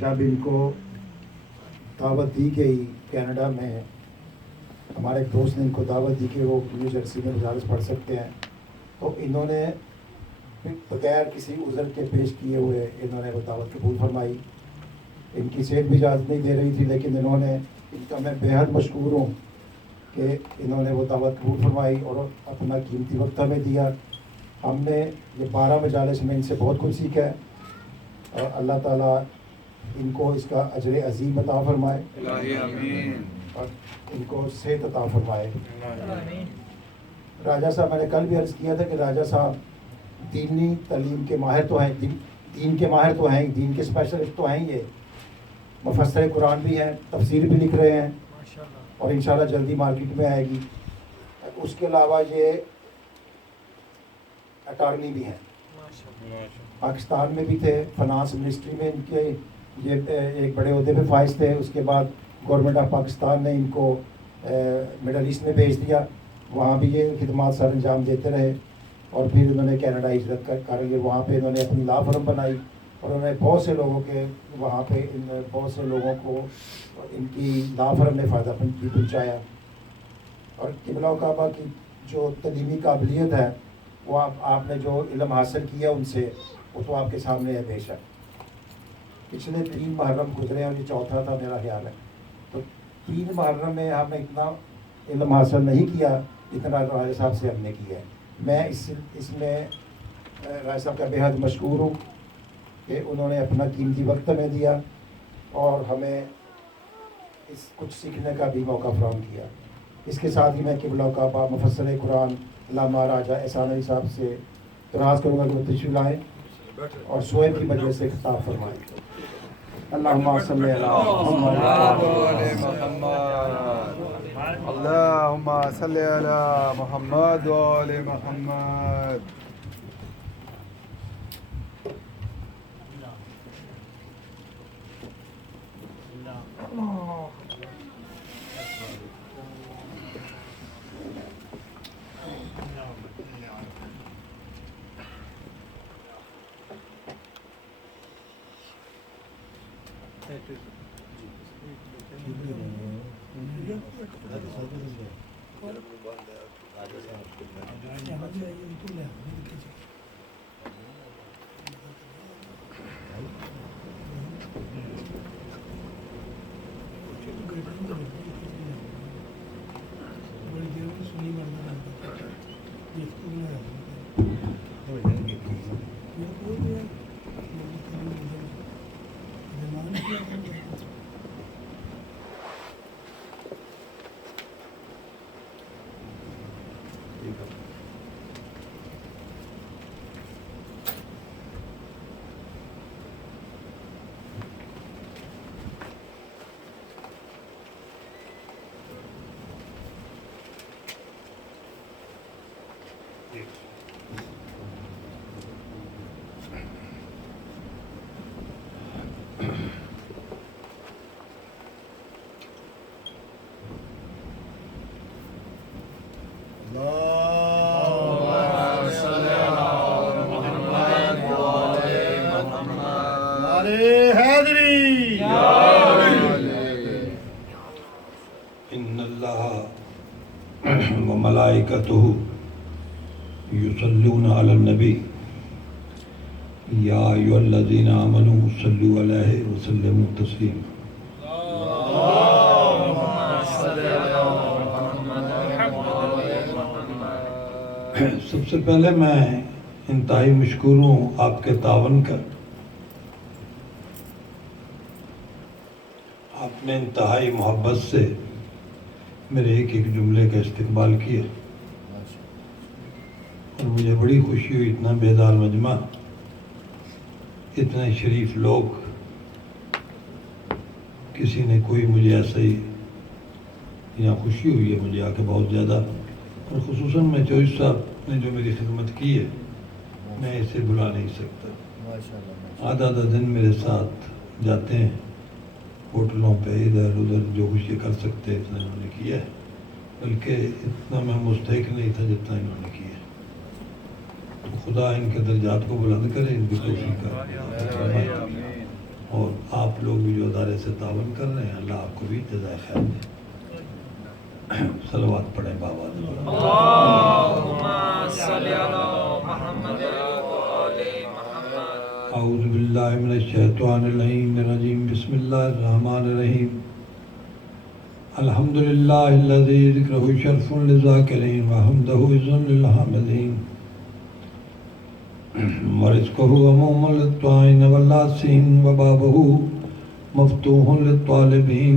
جب ان کو دعوت دی گئی کینیڈا میں، ہمارے ایک دوست نے ان کو دعوت دی کہ وہ نیو جرسی میں مدارس پڑھ سکتے ہیں، تو انہوں نے بغیر کسی عذر کے پیش کیے ہوئے انہوں نے وہ دعوت قبول فرمائی. ان کی صحت بھی اجازت نہیں دے رہی تھی، لیکن انہوں نے، ان کا میں بے حد مشکور ہوں کہ انہوں نے وہ دعوت قبول فرمائی اور اپنا قیمتی وقت ہمیں دیا. ہم نے یہ 12 مجالس میں ان سے بہت کچھ سیکھا ہے، اور اللہ تعالیٰ ان کو اس کا اجر عظیم عطا فرمائے اور ان کو صحت عطا فرمائے. راجہ صاحب، میں نے کل بھی عرض کیا تھا کہ راجہ صاحب دینی تعلیم کے ماہر تو ہیں، دین کے ماہر تو ہیں، دین کے اسپیشلسٹ تو ہیں. یہ مفسر قرآن بھی ہیں، تفسیر بھی لکھ رہے ہیں اور انشاءاللہ جلدی مارکیٹ میں آئے گی. اس کے علاوہ یہ اٹارنی بھی ہیں، پاکستان میں بھی تھے، فنانس منسٹری میں ان کے یہ ایک بڑے عہدے پہ فائز تھے. اس کے بعد گورنمنٹ آف پاکستان نے ان کو مڈل ایسٹ میں بھیج دیا، وہاں بھی یہ خدمات سر انجام دیتے رہے، اور پھر انہوں نے کینیڈا ہجرت کر کے وہاں پہ انہوں نے اپنی لا فرم بنائی، اور انہوں نے بہت سے لوگوں کے وہاں پہ بہت سے لوگوں کو ان کی لا فرم نے فائدہ بھی پہنچایا. اور قبلہ و کعبہ کی جو تعلیمی قابلیت ہے، وہ آپ نے جو علم حاصل کیا ان سے، وہ تو آپ کے سامنے ہے. بے شک پچھلے 3 محرم گزرے ہیں اور یہ چوتھا تھا میرا خیال ہے، تو 3 محرم میں ہم نے اتنا علم حاصل نہیں کیا جتنا راجہ صاحب سے ہم نے کیا ہے. میں اس میں راجہ صاحب کا بے حد مشکور ہوں کہ انہوں نے اپنا قیمتی وقت ہمیں دیا اور ہمیں اس کچھ سیکھنے کا بھی موقع فراہم کیا. اس کے ساتھ ہی میں قبلہ و کعبہ مفسر قرآن علامہ راجہ احسان علی صاحب سے درخواست کروں گا کہ وہ تشریف لائیں اور سوئب کی مجلس سے خطاب فرمائیں. اللہم صلی علی محمد، اللهم صل على محمد وآل محمد. ان اللہ وملائکتہ یصلون علی النبی یا ایھا الذین آمنوا صلوا علیہ وسلموا تسلیما. سب سے پہلے میں انتہائی مشکور ہوں آپ کے تعاون کا. آپ نے انتہائی محبت سے میرے ایک جملے کا استقبال کیا اور مجھے بڑی خوشی ہوئی. اتنا بیدار مجمع، اتنے شریف لوگ، کسی نے کوئی مجھے ایسا ہی، یہاں خوشی ہوئی ہے مجھے آ کے بہت زیادہ. اور خصوصاً میں چوہش صاحب نے جو میری خدمت کی ہے، میں اسے بھلا نہیں سکتا. آدھا دن میرے ساتھ جاتے ہیں ہوٹلوں پہ، ادھر ادھر، جو کچھ یہ کر سکتے اتنا انہوں نے کیا ہے، بلکہ اتنا میں مستحق نہیں تھا جتنا انہوں نے کیا. تو خدا ان کے درجات کو بلند کرے، ان کی توفیق کرے. اور آپ لوگ بھی جو ادارے سے تعاون کر رہے ہیں، اللہ آپ کو بھی جزائے خیر دے۔ صلوات پڑھیں بابا۔ اللہم صلی علی محمد وآل محمد۔ اعوذ باللہ من الشیطان اللعین الرجیم، بسم اللہ الرحمن الرحیم۔ الحمدللہ الذی ذکرہ شرف للذاکرین وحمدہ عز للحامدین ورزقہ عموم للطائعین واللاسین وبابہ مفتوح للطالبین۔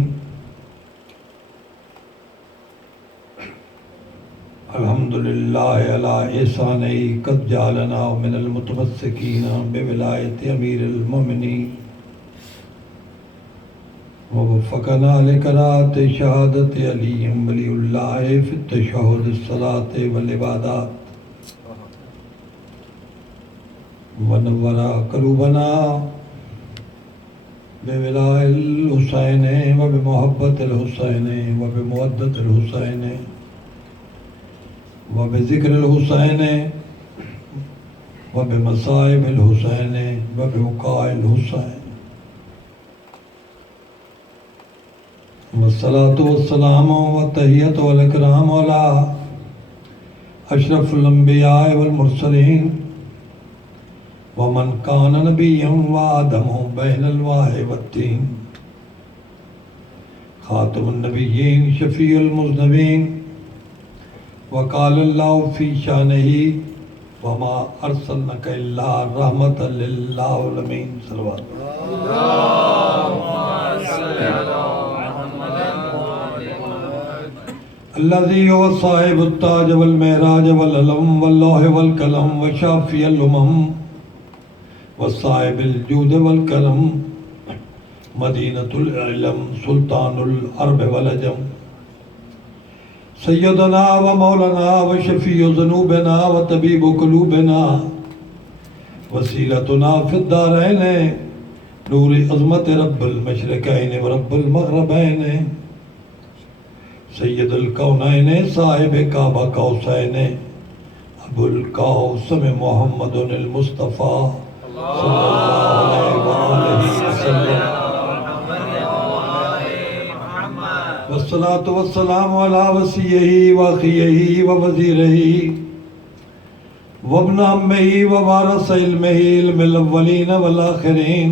الحمدللہ علی احسانہ قد جعلنا من المتمسکین بولایت امیر المومنین ووفقنا لقراءۃ شہادت علی ولی اللہ فی التشہد الصلاۃ والعبادات ونور قلوبنا بولاء الحسین وبمحبت الحسین وبمودت الحسین وبذکر الحسین وبمصائب الحسین وبوقاء الحسین، والصلاة والسلام والتحیۃ والاکرام علی اشرف الانبیاء والمرسلین ومن کان نبیا وآدم بین الواح والتین، خاتم النبیین شفیع المذنبین، وقال اللہ فی شانہ وما ارسلنک الا رحمۃ للعالمین۔ صلوات۔ الذی هو صاحب التاج والمعراج والعلم واللوح والقلم وشافی الامم وصاحب الجود والکرم مدینۃ العلم سلطان العرب والعجم، سیدنا و مولانا و شفیع ذنوبنا و طبیب قلوبنا وسیلتنا فی الدارین، نور عظمت رب المشرقین و رب المغربین، سید الکونین صاحب کعبہ قوسین ابو القاسم محمد المصطفیٰ صلی اللہ علیہ وسلم، والصلاة والسلام علی وصیہ واخیہ ووزیرہ وابن عمہ ووارث علمہ علم الاولین والآخرین،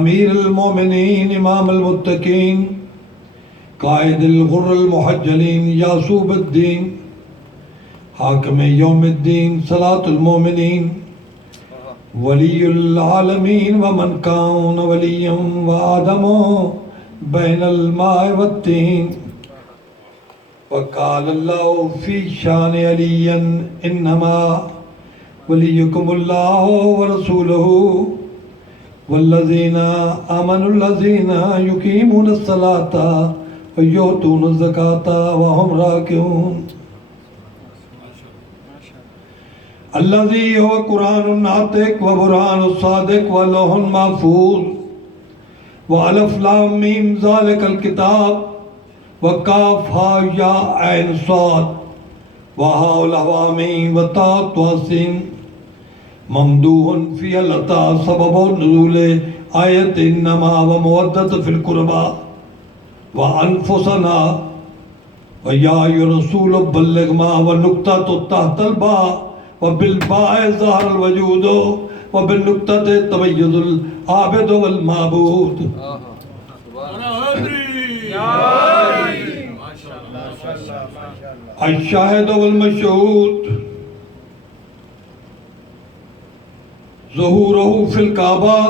امیر المومنین امام المتقین قائد الغر المحجلین یعصوب الدین حاکم یوم الدین صلاة المومنین ولی العالمین ومن کان ولیا وآدم بین الماء والتین، وقال اللہ فی شان علی انما ولیکم اللہ ورسولہ والذین آمنوا الذین یقیمون الصلاة ویؤتون الزکاة وهم راکعون، الذی هو قرآن ناطق وبرہان الصادق ولوح محفوظ وَأَلَفْ لَامْ مِيم ذَلِكَ الْكِتَابُ وَقَافْ هَا يَا عَيْنُ صَادٌ وَهَاءُ الْحَوَامِيم وَتَاءُ التَّوَاسِينَ، ممدوح فی العطا سبب نزول آیت انما ومودت فی القربى وانفسنا ویا رسول بلغ ما ونقطة تحت الباء وبالباء ظهر الوجود وبالنقطة تميز العابد والمعبود، الشاهد والمشهود، ظهوره في الكعبة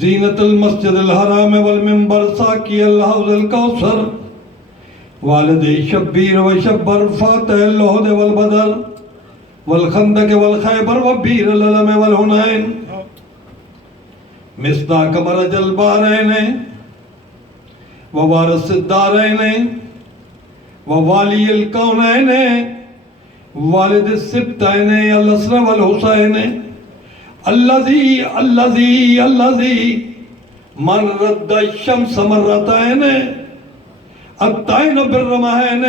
زینت المسجد الحرام والمنبر ساقی الحوض الکوثر والد شبیر و شبر فاتح اللہد والبدر والخندق والخیبر وبیر العلم والحنین مصداق مرج البارین ووارث الدارین ووالی الکونین والد السبتین الاسر والحسین الذي من رد الشمس مرتين الطعن بالرمحين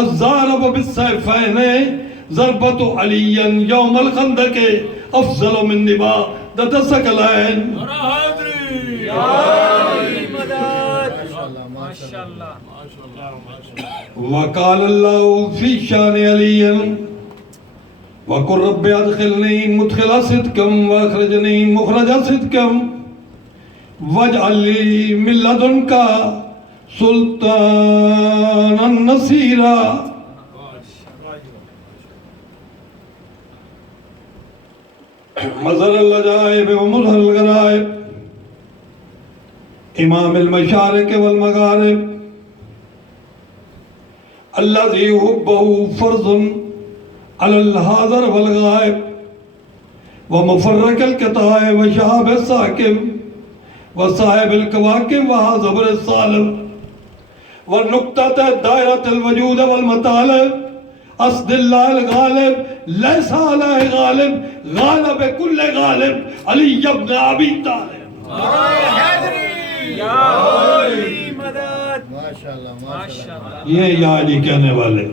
الضارب بالسيفين ضربة علي يوم الخندق أفضل من نبا وحدة الثقلين ماشاءاللہ وقال الله في شان علي وقل رب ادخلني مدخل صدق واخرجني مخرج صدق واجعل لي من لدنك سلطانا نصيرا. مظهر العجائب ومظهر الغرائب امام المشارق والمغارب الذي حبه فرض على الحاضر والغائب ومفرق القطاع وشهاب الساكب وصاحب الكواكب وحاضر الصالب والنقطة دائرة الوجود والمطالب أصد الله الغالب ليس عليه غالب غالب كل غالب علي بن أبي طالب. یا علی مدد. ماشاءاللہ یہ یا علی کہنے والے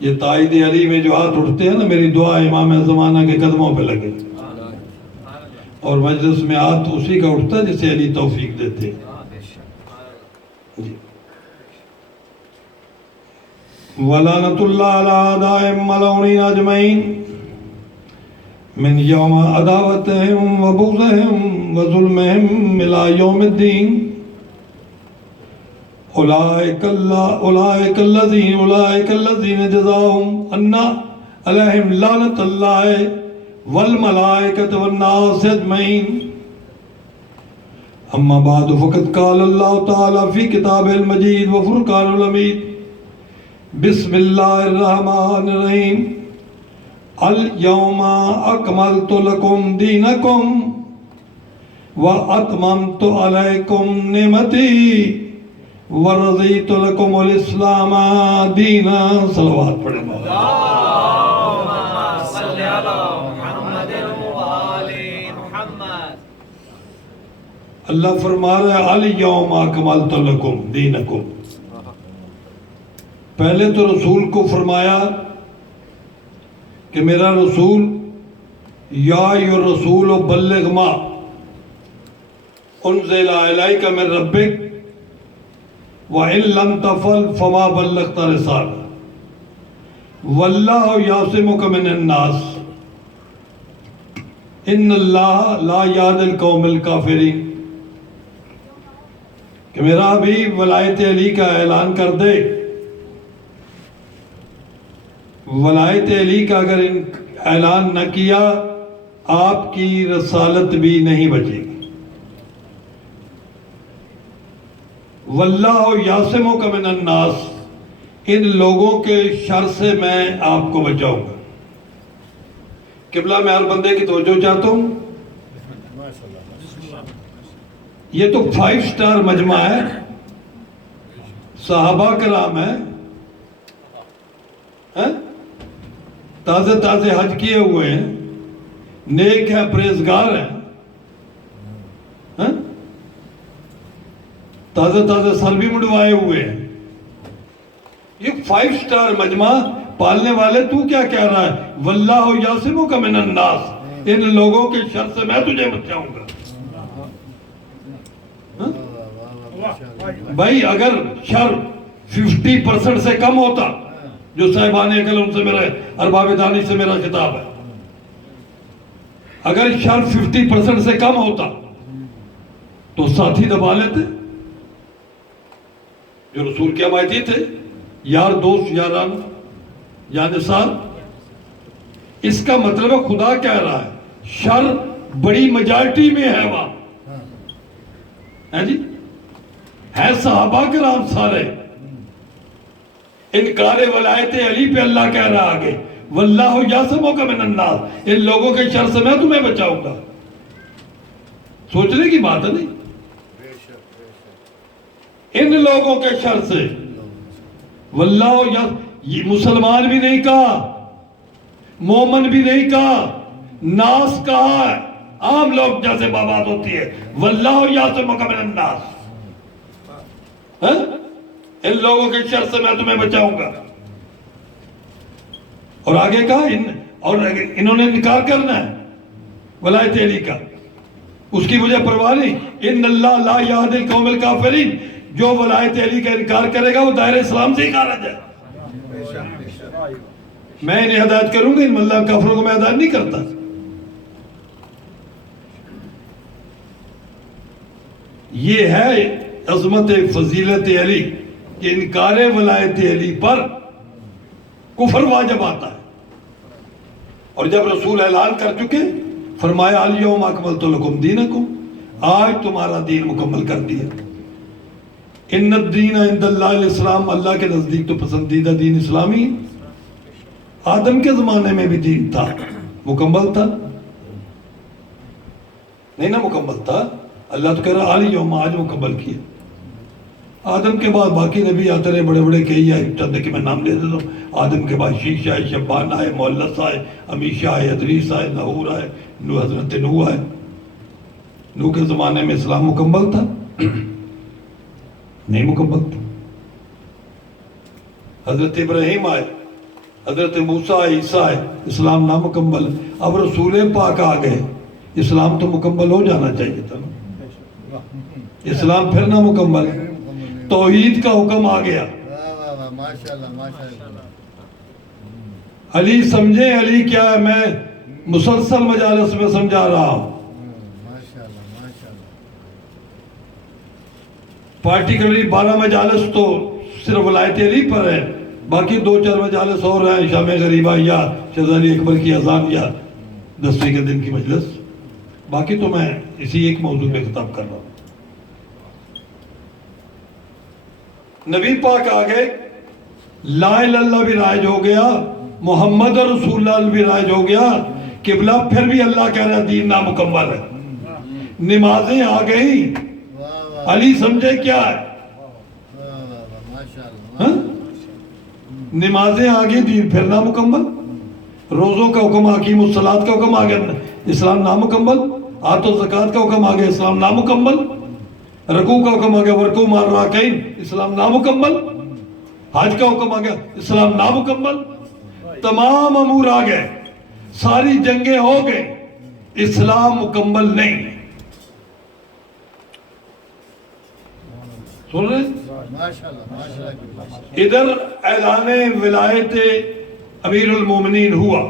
یہ تائید علی میں جو ہاتھ اٹھتے ہیں نا میری دعا امام زمانہ کے قدموں پہ لگے اور مجلس میں ہاتھ اسی کا اٹھتا ہے جسے علی توفیق دیتے ہیں. جی وَلَانَةُ اللَّهِ عَلَىٰ أَعْدَائِهِمْ مَلْعُونِينَ أَجْمَعِينَ من يوم عداوتهم وبغضهم وظلمهم إلى يوم الدين. أولئك الذين جزاهم أن عليهم لعنة الله والملائكة والناس أجمعين. أما بعد فقد قال الله تعالى في كتابه المجيد وفرقانه الحميد بسم الله الرحمن الرحيم اليوم أكملت لكم دينكم وأتممت عليكم نعمتي ورضيت لكم الإسلام دينا. صلوات پڑھیں. اللهم صل على محمد وآل محمد. اللہ فرما رہا ہے اليوم اکملت لکم دینکم. پہلے تو رسول کو فرمایا کہ میرا رسول یا ایھا الرسول بلغ ما انزل الیک من ربک وَإِن لَمْ تَفْعَلْ فَمَا بَلَّغْتَ رِسَالَتَهُ وَاللَّهُ يَعْصِمُكَ مِنَ النَّاسِ إِنَّ اللَّهَ لَا يَهْدِي الْقَوْمَ الْكَافِرِينَ. کہ میرا حبیب ولایت علی کا اعلان کر دے. ولایت علی کا اگر اعلان نہ کیا آپ کی رسالت بھی نہیں بچے گی. واللہ یعصمک من الناس ان لوگوں کے شر سے میں آپ کو بچاؤں گا. قبلہ میں ہر بندے کی توجہ چاہتا ہوں. یہ تو 5 سٹار مجمع ہے, صحابہ کرام ہے, تازے تازے حج کیے ہوئے ہیں, نیک ہے, پریزگار ہیں, تازے تازے سر بھی مڈوائے ہوئے ہیں. یہ 5 سٹار مجمع پالنے والے تو کیا کہہ رہا ہے؟ واللہ یعصمک من الناس ان لوگوں کے شر سے میں تجھے بچاؤں گا. بھائی اگر شر 50% سے کم ہوتا, جو صاحبان کلام سے میرا ارباب دانی سے میرا خطاب ہے, اگر شر 50% سے کم ہوتا تو ساتھی دبا لیتے. جو رسول کے حمایتی تھے, یار دوست یاران جانسار. اس کا مطلب ہے خدا کہہ رہا ہے شر بڑی میجارٹی میں ہے وہاں جی, ہے صحابہ کرام سارے. انکار ولایت علی پہ اللہ کہہ رہا آگے واللہ یعصمک من الناس ان لوگوں کے شر سے میں تمہیں بچاؤں گا. سوچنے کی بات ہے نہیں, ان لوگوں کے شر سے. واللہ یہ مسلمان بھی نہیں کہا, مومن بھی نہیں کہا, ناس کہا ہے. عام لوگ جیسے بات ہوتی ہے واللہ یعصمک من الناس, ان لوگوں کے شر سے میں تمہیں بچاؤں گا. اور آگے کہا اور انہوں نے انکار کرنا ہے. ولایت علی کا، اس کی مجھے پرواہ نہیں. ان اللہ لا یہدی القوم الکافرین، جو ولایت علی کا انکار کرے گا وہ دائرہ اسلام سے ہی خارج ہے. میں انہیں ہدایت کروں گا، ان اللہ کافروں کو میں ہدایت نہیں کرتا. یہ ہے عظمت فضیلت علی کہ انکار ولایت علی پر کفر واجب آتا ہے. اور جب رسول اعلان کر چکے، فرمایا الیوم اکملت لکم دینکم، آج تمہارا دین مکمل کر دیا. ان الدین عند اللہ الاسلام، اللہ کے نزدیک تو پسندیدہ دین اسلامی. آدم کے زمانے میں بھی دین تھا، مکمل تھا نہیں نا؟ مکمل تھا. اللہ تو کہہ رہا الیوم، آج مکمل کیا. آدم کے بعد باقی نبی آتے رہے، بڑے بڑے کئی آئے، چند کے میں نام لے دیتا ہوں. آدم کے بعد شیش آئے، شبان آئے، مولس آئے، امیشہ آئے، ادریس آئے، نحور آئے، حضرت نوح آئے. نوح کے زمانے میں اسلام مکمل تھا؟ نہیں مکمل تھا. حضرت ابراہیم آئے، حضرت موسیٰ آئے، عیسیٰ آئے، اسلام نامکمل. اب رسول پاک آ گئے، اسلام تو مکمل ہو جانا چاہیے تھا نا. اسلام پھر نہ مکمل ہے. توحید کا حکم آ گیا. علی سمجھیں علی کیا ہے، میں مسلسل مجالس میں سمجھا رہا ہوں. پارٹیکلرلی 12 مجالس تو صرف ولایت علی پر ہے، باقی 2-4 مجالس اور ہیں، شام غریبہ یا شہزادی اکبر کی اذان یا 10ویں کے دن کی مجلس. باقی تو میں اسی ایک موضوع پہ خطاب کر رہا ہوں. نبی پاک آگئے، لا الہ الا اللہ بھی رائج ہو گیا، محمد رسول اللہ بھی رائج ہو گیا. قبلہ پھر بھی اللہ کہہ رہا ہے دین نامکمل ہے. نمازیں آ گئی، علی سمجھے کیا ہے؟ ہاں؟ نمازیں آ گئی، دین پھر نامکمل. روزوں کا حکم، حکیم الصلاۃ کا حکم آ گیا، اسلام نامکمل. آت و زکوٰۃ کا حکم آ گیا، اسلام نامکمل. رکوع کا حکم آ گیا، ورکوع مع الراکعین، اسلام نامکمل. حج کا حکم آ گیا، اسلام نامکمل. تمام امور آ گئے، ساری جنگیں ہو گئے، اسلام مکمل نہیں. سن رہے ہیں؟ ادھر اعلان ولایت امیر المومنین ہوا،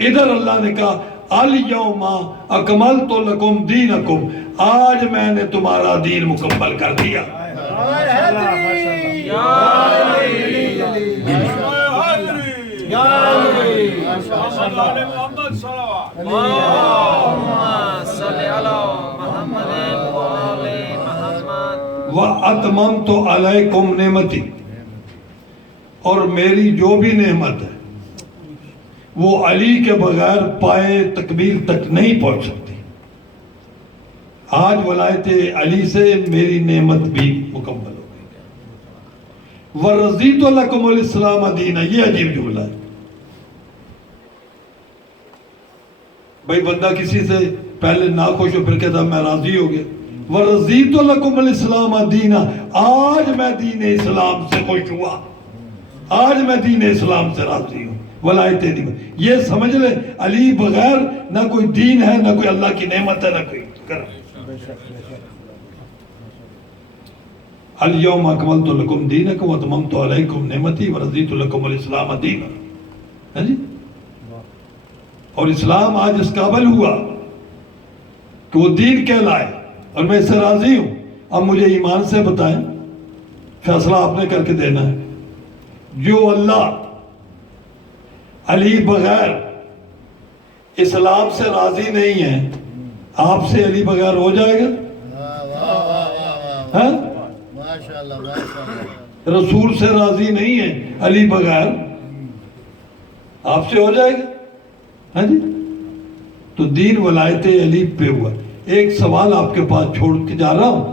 ادھر اللہ نے کہا الیوم اکملت لکم دینکم، آج میں نے تمہارا دین مکمل کر دیا. وَأَتْمَمْتُ عَلَيْكُمْ نِعْمَتِي، اور میری جو بھی نعمت ہے وہ علی کے بغیر پائے تکمیل تک نہیں پہنچ سکتی. آج ولایت علی سے میری نعمت بھی مکمل ہو گئی. وَرَضِيتُ لَكُمُ الْإِسْلَامَ دِينًا، یہ عجیب جملہ ہے. بھئی بندہ کسی سے پہلے ناخوش ہو پھر کہتا میں راضی ہو گیا. وَرَضِيتُ لَكُمُ الْإِسْلَامَ دِينًا، آج میں دین اسلام سے خوش ہوا، آج میں دین اسلام سے راضی ہوں. ولایت علی، یہ سمجھ لے علی بغیر نہ کوئی دین ہے، نہ کوئی اللہ کی نعمت ہے، نہ کوئی کرم. الیوم اکملت لکم دینکم واتممت علیکم نعمتی ورضیت لکم الاسلام دینا. ہے جی؟ اور اسلام آج اس قابل ہوا کہ وہ دین کہلائے، اور میں اس سے راضی ہوں. اب مجھے ایمان سے بتائیں، فیصلہ آپ نے کر کے دینا ہے. جو اللہ علی بغیر اسلام سے راضی نہیں ہے، آپ سے علی بغیر ہو جائے گا؟ ہاں؟ رسول سے راضی نہیں ہے علی بغیر، آپ سے ہو جائے گا؟ ہاں جی؟ تو دین ولایت علی پہ ہوا. ایک سوال آپ کے پاس چھوڑ کے جا رہا ہوں،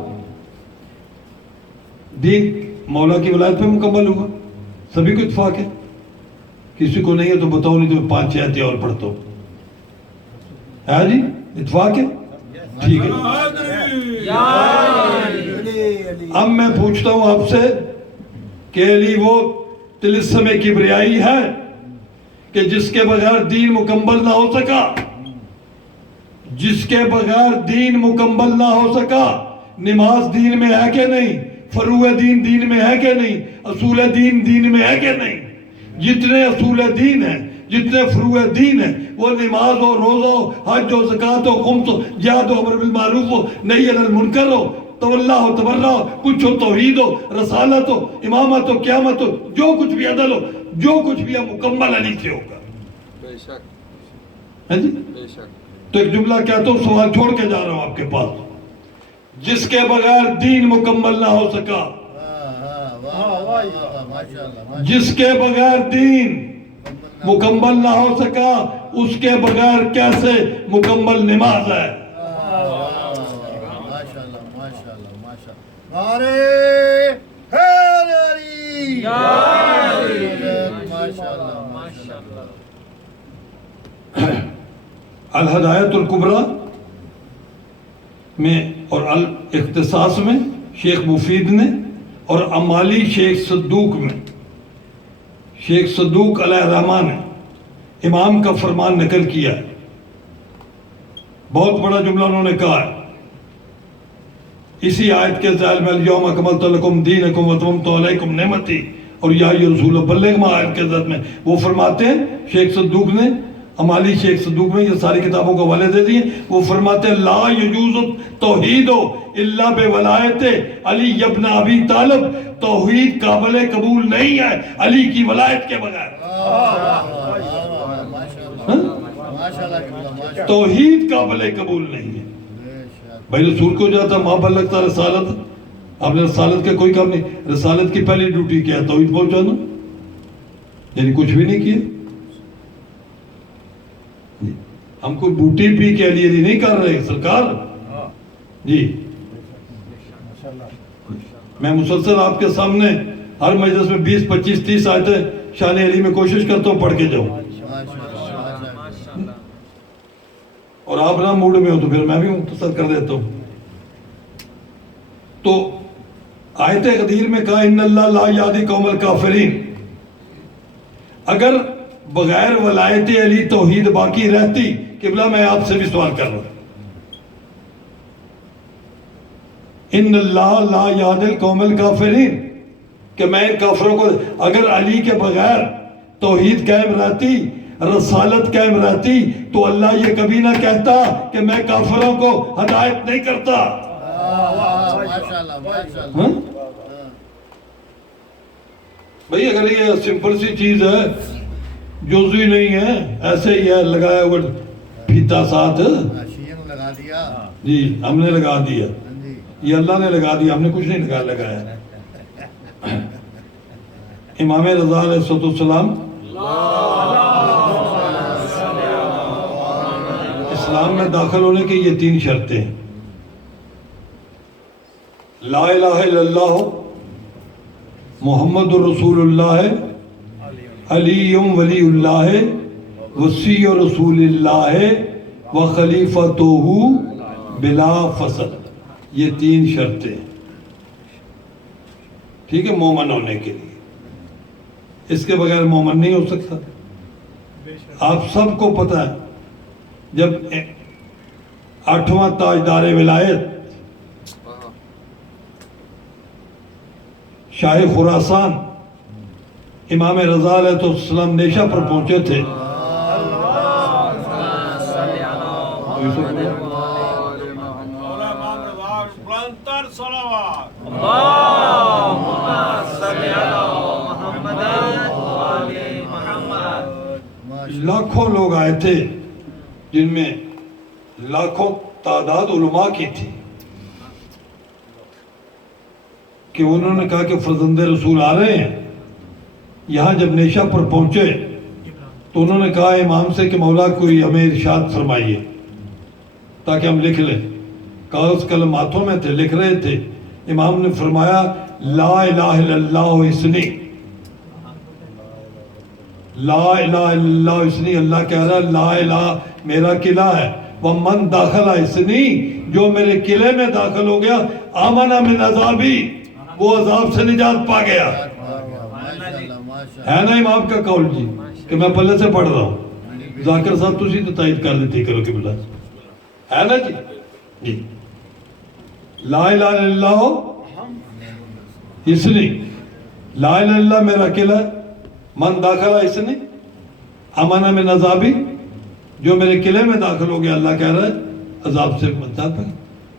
دین مولا کی ولایت پہ مکمل ہوا، سبھی کو اتفاق ہے؟ کسی کو نہیں ہے تو بتاؤ، نہیں تو 5-6 آیتیں اور پڑھتا ہوں. ہے جی؟ اتفاق ہے؟ ٹھیک ہے. اب میں پوچھتا ہوں آپ سے کہ علی وہ طلسم کبریائی ہے کہ جس کے بغیر دین مکمل نہ ہو سکا؟ جس کے بغیر دین مکمل نہ ہو سکا. نماز دین میں ہے کہ نہیں؟ فروع دین دین میں ہے کہ نہیں؟ اصول دین دین میں ہے کہ نہیں؟ جتنے اصول دین ہیں، جتنے فروع دین ہیں، وہ نماز ہو، روزہ ہو، حج ہو، زکوٰۃ ہو، خمس ہو، جہاد ہو، امر بالمعروف ہو، نہی عن المنکر ہو، تولا ہو، تبرہ ہو، کچھ ہو، توحید ہو، رسالت ہو، امامت ہو، قیامت ہو، جو کچھ بھی عدل ہو، جو کچھ بھی ہے مکمل علی سے ہوگا. بے شک ہے جی؟ بے شک. تو ایک جملہ کہتا ہوں، سوال چھوڑ کے جا رہا ہوں آپ کے پاس. جس کے بغیر دین مکمل نہ ہو سکا، جس کے بغیر دین مکمل نہ ہو سکا، اس کے بغیر کیسے مکمل نماز ہے؟ الہدایت الکبریٰ میں اور الاختصاص میں شیخ مفید نے، اور امالی شیخ صدوق میں شیخ صدوق علیہ الرحمٰن نے امام کا فرمان نقل کیا ہے. بہت بڑا جملہ انہوں نے کہا ہے اسی آیت کے ذیل میں، الیوم اکملت لکم دینکم واتممت علیکم نعمتی، اور یا رسول بلغ ما آیت کے ذیل میں وہ فرماتے ہیں، شیخ صدوق نے، امالی شیخ صدوق میں، یہ ساری کتابوں کو حوالے دے دیے، وہ فرماتے ہیں لا یجوز توحید الا بولایت علی ابن ابی طالب، توحید قابل قبول نہیں ہے علی کی ولایت کے بغیر. توحید قابل قبول نہیں ہے. بھائی رسول کو جاتا ما بلغتا رسالت، آپ نے رسالت کا کوئی کام نہیں. رسالت کی پہلی ڈیوٹی کیا ہے؟ توحید پہنچانا، یعنی کچھ بھی نہیں کیا. ہم کوئی بوٹی پی کے لیے نہیں کر رہے سرکار جی. میں مسلسل آپ کے سامنے ہر مجلس میں 20 25 30 آیتیں شان علی میں کوشش کرتا ہوں پڑھ کے جاؤں، اور آپ نہ موڈ میں ہو تو پھر میں بھی مختصر کر دیتا ہوں. تو آیت غدیر میں کہا ان اللہ لا یہدی قوم الکافرین. اگر بغیر ولایت علی توحید باقی رہتی، قبلہ میں آپ سے بھی سوال کر رہا ہوں، ان اللہ لا یہدی القوم الکافرین، کہ میں ان کافروں کو، اگر علی کے بغیر توحید قائم رہتی، رسالت قائم رہتی، تو اللہ یہ کبھی نہ کہتا کہ میں کافروں کو ہدایت نہیں کرتا. بھئی اگر یہ سمپل سی چیز ہے، جزوی نہیں ہے، ایسے ہی ہے لگایا ہوا پھیتا ساتھ، جی ہم نے لگا دیا، یہ اللہ نے لگا دیا، ہم نے کچھ نہیں لگایا. امام رضا علیہ السلام اسلام میں داخل ہونے کی یہ 3 شرطیں ہیں. لا الہ الا اللہ محمد رسول اللہ علی ولی اللہ وصی رسول اللہ وخلیفتہ بلا فصل. یہ 3 شرطیں ہیں، ٹھیک ہے، مومن ہونے کے لیے. اس کے بغیر مومن نہیں ہو سکتا. آپ سب کو پتہ ہے جب 8واں تاجدار ولایت شاہ خراسان امام رضا علیہ السلام نیشہ پر پہنچے تھے، لاکھوں لوگ آئے تھے، جن میں لاکھوں تعداد علماء کی تھی، کہ انہوں نے کہا کہ فرزند رسول آ رہے ہیں. یہاں جب نیشہ پر پہنچے تو انہوں نے کہا امام سے کہ مولا کوئی ہمیں ارشاد فرمائیے تاکہ ہم لکھ لیں. کاغذ قلم ہاتھوں میں تھے، لکھ رہے تھے. امام نے فرمایا لا الہ الا اللہ اسنی، لا الہ الا اللہ اسنی، اللہ کہہ رہا ہے لا الہ میرا قلعہ ہے، ومن داخل اسنی، جو میرے قلعے میں داخل ہو گیا، آمن من عذابی، وہ عذاب سے نجات پا گیا. ہے نا امام کا قول جی، کہ میں پلے سے پڑھ رہا ہوں. ذاکر صاحب تسی تو تائید کر لیتے کرو کہ بلا ہے نا جی؟ جی لا الہ الا اللہ اس نے لا الہ الا اللہ میرا قلعہ من داخلہ اس نے امن من عذابی جو میرے قلعے میں داخل ہو گیا اللہ کہہ رہا ہے عذاب سے بچاتا ہے.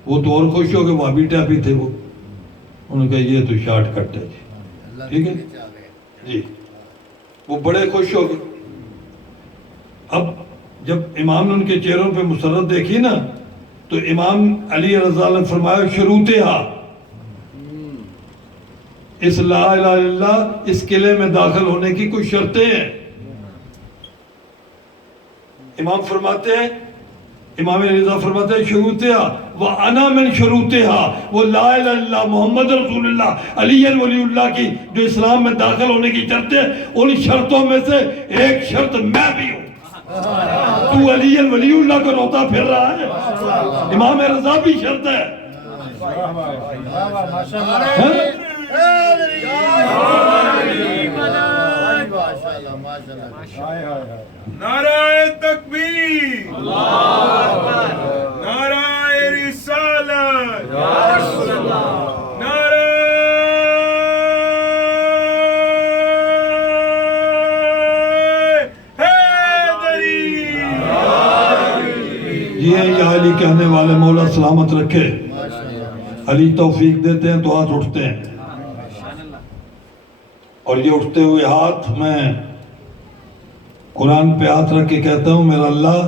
وہ تو اور خوش ہو گئے وہ ابھی ٹیپی تھے وہ انہوں نے کہا یہ تو شارٹ کٹ ہے جی ٹھیک ہے جی وہ بڑے خوش ہو گئے. اب جب امام نے ان کے چہروں پہ مسرت دیکھی نا تو امام علی رضا اللہ نے فرمایا شروطہا اس لا الہ الا اللہ اس قلعے میں داخل ہونے کی کچھ شرطیں ہیں. امام فرماتے ہیں امام رضا فرماتے ہیں شروطہا وَأَنَا مِن شروطہا وہ لا الہ الا اللہ محمد رسول اللہ علی ولی اللہ کی جو اسلام میں داخل ہونے کی شرطیں ان شرطوں میں سے ایک شرط میں بھی ہوں. تو علی ولی اللہ کو روتا پھر رہا ہے امام رضا بھی شرط ہے. نعرہ تکبیر نعرہ رسالت نعرہ حیدری. یہ علی کہنے والے مولا سلامت رکھے. علی توفیق دیتے ہیں تو ہاتھ اٹھتے ہیں اور یہ اٹھتے ہوئے ہاتھ میں قرآن پہ ہاتھ رکھ کے کہتا ہوں میرا اللہ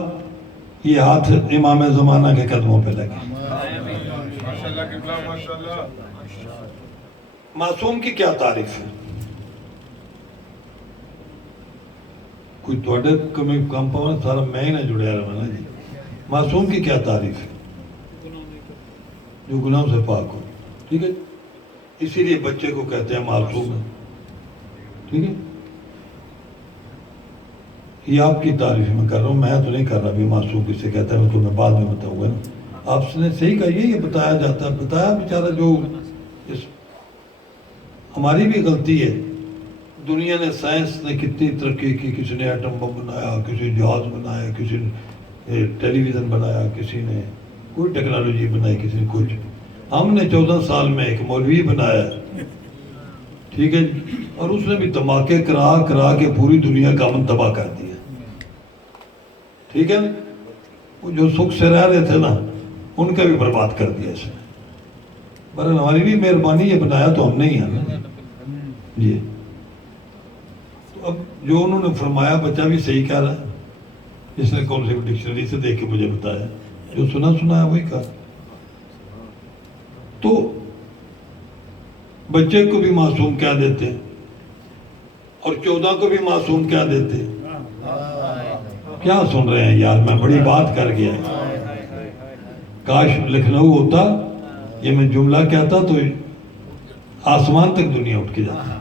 یہ ہاتھ امام زمانہ کے قدموں پہ لگے. معصوم کی کیا تعریف ہے؟ کوئی توڑے کمی کام پاؤں سارا میں ہی نہ جڑیا رہا نا جی. معصوم کی کیا تعریف ہے؟ جو گناہوں سے پاک ہو. ٹھیک ہے اسی لیے بچے کو کہتے ہیں معصوم ہے. ٹھیک ہے یہ آپ کی تعریف میں کر رہا ہوں میں تو نہیں کر رہا بھی معصوم کسے کہتا ہے میں تمہیں بعد میں بتاؤں گا نا. آپ نے صحیح کہا یہ بتایا جاتا ہے بتایا بیچارہ جو ہماری بھی غلطی ہے. دنیا نے سائنس نے کتنی ترقی کی کسی نے ایٹم بم بنایا کسی نے جہاز بنایا کسی نے ٹیلی ویژن بنایا کسی نے کوئی ٹیکنالوجی بنائی کسی نے کچھ. ہم نے 14 سال میں ایک مولوی بنایا ٹھیک ہے اور اس نے بھی دھماکے کرا کرا کے پوری دنیا کا امن تباہ کر دیا. ٹھیک ہے وہ جو سکھ سے رہ رہے تھے نا ان کا بھی برباد کر دیا اس نے. بہرحال ہماری بھی مہربانی یہ بنایا تو ہم نہیں ہیں جی. تو اب جو انہوں نے فرمایا بچہ بھی صحیح کہہ رہا ہے. اس نے کون سی ڈکشنری سے دیکھ کے مجھے بتایا جو سنا ہے وہی کہا. تو بچے کو بھی معصوم کیا دیتے اور 14 کو بھی معصوم کیا دیتے. کیا سن رہے ہیں یار میں بڑی بات کر گیا. کاش لکھنؤ ہوتا یہ میں جملہ کہتا تو آسمان تک دنیا اٹھ کے جاتا.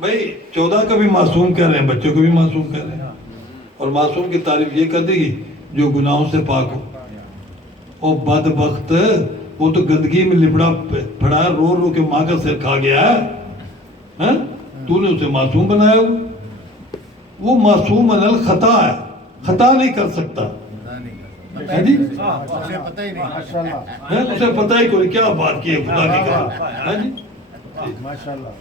بھائی 14 کا بھی معصوم کہہ رہے ہیں بچے کو بھی معصوم کہہ رہے ہیں اور معصوم کی تعریف یہ کر دے گی جو گناہوں سے پاک ہو. او بدبخت وہ تو گندگی میں لپڑا پڑا رو رو کے ماں کا سر کھا گیا ہے تو نے اسے معصوم بنایا ہو. وہ معصوم من الخطا ہے خطا نہیں کر سکتا. اسے پتہ ہی کوئی کیا بات کی ہے خدا کی کرا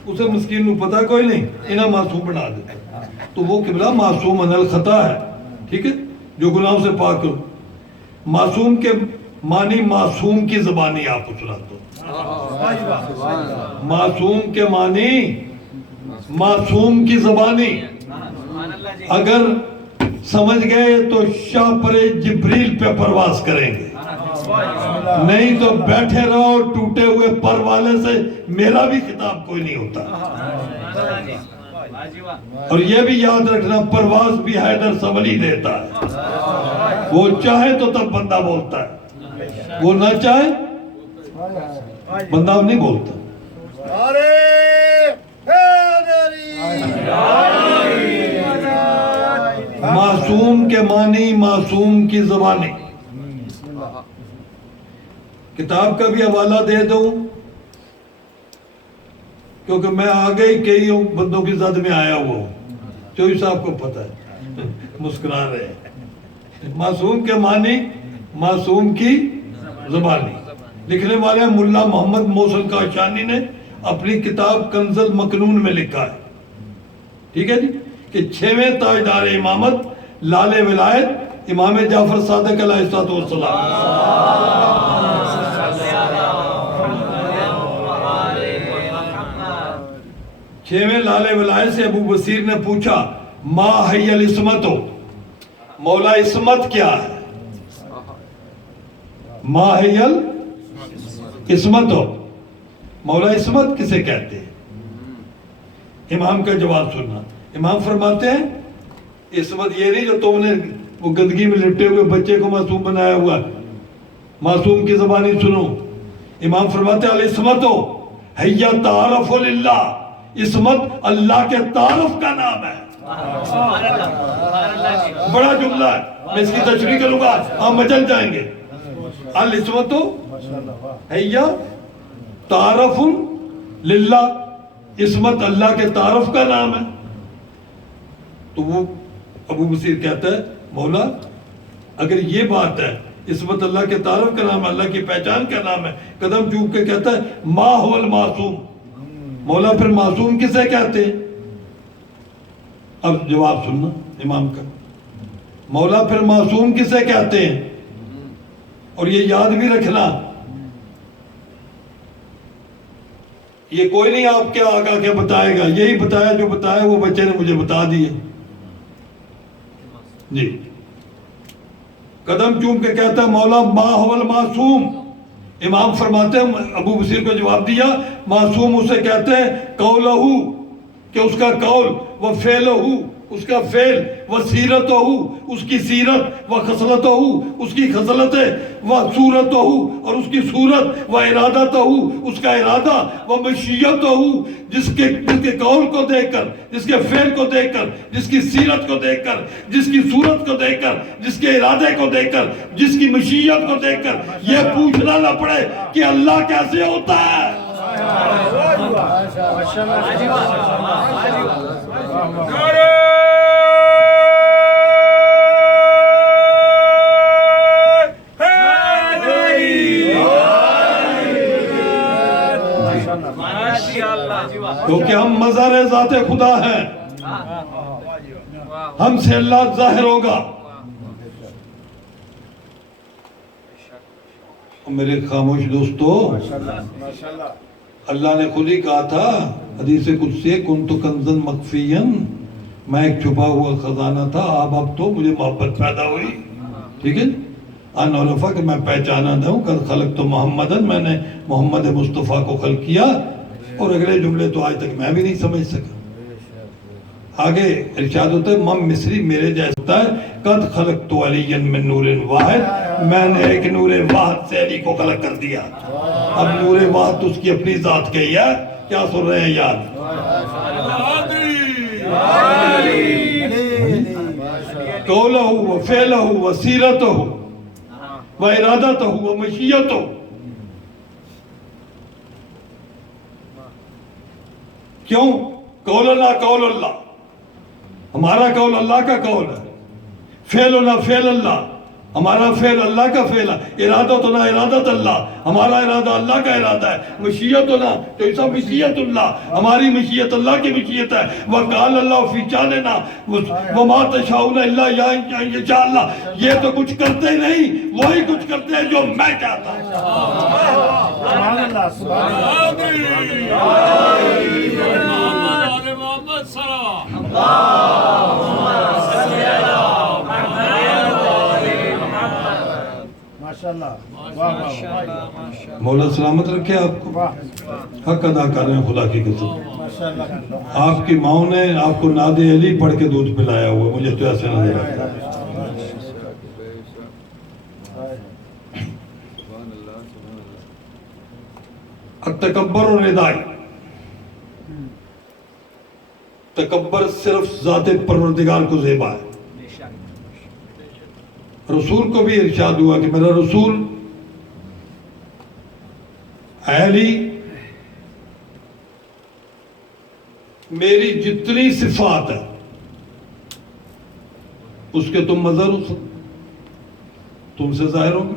اسے مسکین کو پتہ کوئی نہیں انہیں معصوم بنا دیتا. تو وہ قبلہ معصوم من الخطا ہے. ٹھیک ہے جو گناہوں سے پاک ہو. معصوم کے معنی معصوم کی زبانی آپ کو سناتا ہوں. معصوم کے معنی معصوم کی زبانی اگر سمجھ گئے تو شاہ پر جبریل پہ پرواز کریں گے نہیں تو بیٹھے رہو ٹوٹے ہوئے پر والے سے میرا بھی خطاب کوئی نہیں ہوتا. اور یہ بھی یاد رکھنا پرواز بھی حیدر سولی دیتا ہے. وہ چاہے تو تب بندہ بولتا ہے وہ نہ چاہے بندہ نہیں بولتا. معصوم کے معنی معصوم کی زبانی. کتاب کا بھی حوالہ دے دوں کیونکہ میں آگے ہی کئی بندوں کی زد میں آیا ہوا ہوں. چوہی صاحب کو پتہ ہے مسکرا رہے ہیں معصوم کے معنی معصوم کی زبانی. لکھنے والے ہیں ملا محمد محسن کاشانی نے اپنی کتاب کنز المکنون میں لکھا ہے. ٹھیک ہے جی کہ 6ویں تاجدار امامت لال ولایت امام جعفر صادق علیہ السلام. 6ویں لال ولایت سے ابو بصیر نے پوچھا ما حی العصمت، مولا عصمت کیا ہے؟ ما حی العصمت، مولا عصمت کسے کہتے ہیں؟ امام کا جواب سننا. امام فرماتے ہیں عصمت یہ نہیں جو تم نے وہ گندگی میں لپٹے ہوئے بچے کو معصوم بنایا ہوا. معصوم کی زبانی سنو. امام فرماتے ہیں العصمت حی تعارف للہ، عصمت اللہ کے تعارف کا نام ہے. بڑا جملہ ہے، میں اس کی تشریح کروں گا آپ مچل جائیں گے. العصمت حی تعارف للہ، عصمت اللہ کے تعارف کا نام ہے. تو وہ ابو بصیر کہتا ہے مولا اگر یہ بات ہے عصمت اللہ کے تعارف کا نام ہے، اللہ کی پہچان کا نام ہے، قدم چوم کے کہتا ہے ما هو المعصوم، مولا پھر معصوم کسے کہتے ہیں؟ اب جواب سننا امام کا. مولا پھر معصوم کسے کہتے ہیں؟ اور یہ یاد بھی رکھنا یہ کوئی نہیں آپ کے آگا کے بتائے گا، یہی بتایا جو بتایا وہ بچے نے مجھے بتا دیے. جی قدم چوم کے کہتا ہے مولا ما هو المعصوم. امام فرماتے ہیں ابو بصیر کو جواب دیا معصوم اسے کہتے ہیں قولہ، کہ اس کا قول، و فعلہ، اس کا فعل، و سیرتہ، اس کی سیرت، و خصلتہ، اس کی خصلت، و صورتہ، اور اس کی صورت، و ارادتہ، اس کا ارادہ، و مشیتہ، جس کے قول کو دیکھ کر، جس کے فعل کو دیکھ کر، جس کی سیرت کو دیکھ کر، جس کی صورت کو دیکھ کر، جس کے ارادے کو دیکھ کر، جس کی مشیت کو دیکھ کر یہ پوچھنا نہ پڑے کہ اللہ کیسے ہوتا ہے. کیونکہ ہم مظہر ذات خدا ہیں، ہم سے اللہ ظاہر ہوگا. میرے خاموش دوستو، اللہ نے خود ہی کہا تھا حدیث قدسی کنت کنزا مخفیا، میں ایک چھپا ہوا خزانہ تھا، اب تو مجھے محبت پیدا ہوئی. ٹھیک ہے ان عرفہ کہ میں پہچانا دوں قد خلقت محمدن، میں نے محمد مصطفیٰ کو خلق کیا. اور اگلے جملے تو آج تک میں بھی نہیں سمجھ سکا. آگے ارشاد ہوتا ہے مم مصری میرے جیسا ہوتا ہے قد خلقت علی من نور واحد، میں نے ایک نور واحد سے علی کو خلق کر دیا. اب نور واحد تو اس کی اپنی ذات کہی ہے. کیا سن رہے ہیں یار؟ قولہ و فعلہ و سیرتہ و ارادتہ و مشیتہ. کیوں؟ قولنا قول اللہ، ہمارا قول اللہ کا قول ہے. فعلنا فعل اللہ، ہمارا فعل اللہ کا فعل ہے. ارادتنا ارادت اللہ، ہمارا ارادہ اللہ کا ارادہ ہے. مشیتنا تو ایسا مشیت اللہ، ہماری مشیت اللہ کی مشیت ہے. وقال اللہ فی شاننا وما تشاؤون الا ان یشاء اللہ. یہ تو کچھ کرتے نہیں، وہی کچھ کرتے ہیں جو میں چاہتا ہوں. سبحان اللہ، سبحان مولا سلامت رکھے آپ کو. حق ادا کر رہے ہیں خدا کی قسم. آپ کی ماں نے آپ کو ناد علی پڑھ کے دودھ پلایا ہوا، مجھے تو ایسے نظر آتا ہے. التکبر و ردائی، تکبر صرف ذات پروردگار کو زیبا ہے. رسول کو بھی ارشاد ہوا کہ میرا رسول اے علی میری جتنی صفات ہے اس کے تم مظہر ہو. تم سے ظاہر ہوگا,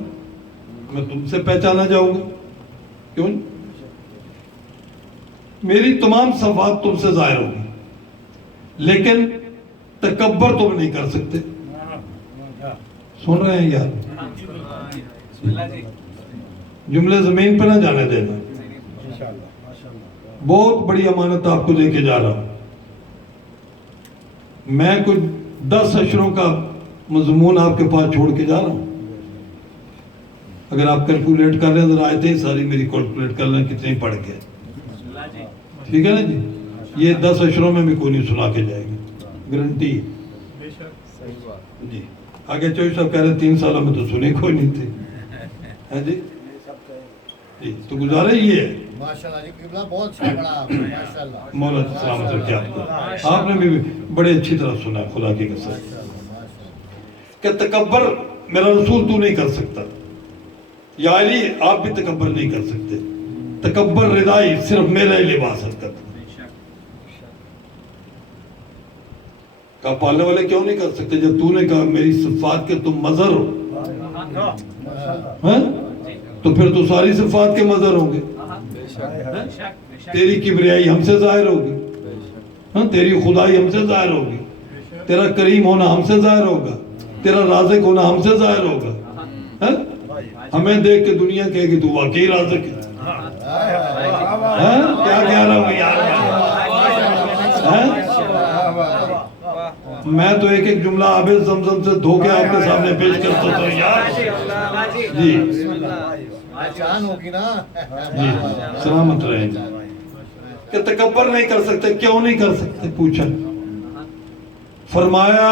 میں تم سے پہچانا جاؤں گا, کیوں نہیں؟ میری تمام صفات تم سے ظاہر ہوگی, لیکن تکبر تم نہیں کر سکتے. سن رہے ہیں یار؟ جملے زمین پہ نہ جانے دینا. بہت بڑی امانت آپ کو دے کے جا رہا ہوں. میں کچھ 10 اشروں کا مضمون آپ کے پاس چھوڑ کے جا رہا ہوں. اگر آپ کیلکولیٹ کر رہے ہیں ذرا آیتیں ساری میری کیلکولیٹ کر لیں کتنی پڑھ کے, ٹھیک ہے نا جی؟ یہ 10 اشروں میں بھی کوئی نہیں سنا کے جائے گا, گارنٹی جی. آگے چوہی صاحب کہہ رہے 3 سالوں میں تو سنی کوئی نہیں تھی جی. جی تو گزارے یہ ہے. ماشاءاللہ جی قبلہ بہت اچھا پڑھا ماشاءاللہ. مولا سلامت رکھے آپ کو. آپ نے بھی بڑے اچھی طرح سنا ہے خدا کی قسم کہ تکبر میرا رسول تو نہیں کر سکتا, یا علی آپ بھی تکبر نہیں کر سکتے. تکبر ردائی صرف میرا ہی لباس حرکت. کہا پالنے والے کیوں نہیں کر سکتے جب تو نے کہا میری صفات کے تم مظہر ہو, ہاں تو پھر تو ساری صفات کے مظہر ہوں گے. تیری کبریائی ہم سے ظاہر ہوگی, ہاں تیری خدائی ہم سے ظاہر ہوگی, تیرا کریم ہونا ہم سے ظاہر ہوگا, تیرا رازق ہونا ہم سے ظاہر ہوگا. ہمیں دیکھ کے دنیا کہے گی تو واقعی رازق ہے. کیا کہہ رہا ہوں یار؟ میں تو ایک ایک جملہ آب زمزم سے دھو کے آپ کے سامنے پیش کرتا تھا یار. جی جی سلامت رہیں. کہ تکبر نہیں کر سکتے, کیوں نہیں کر سکتے پوچھا. فرمایا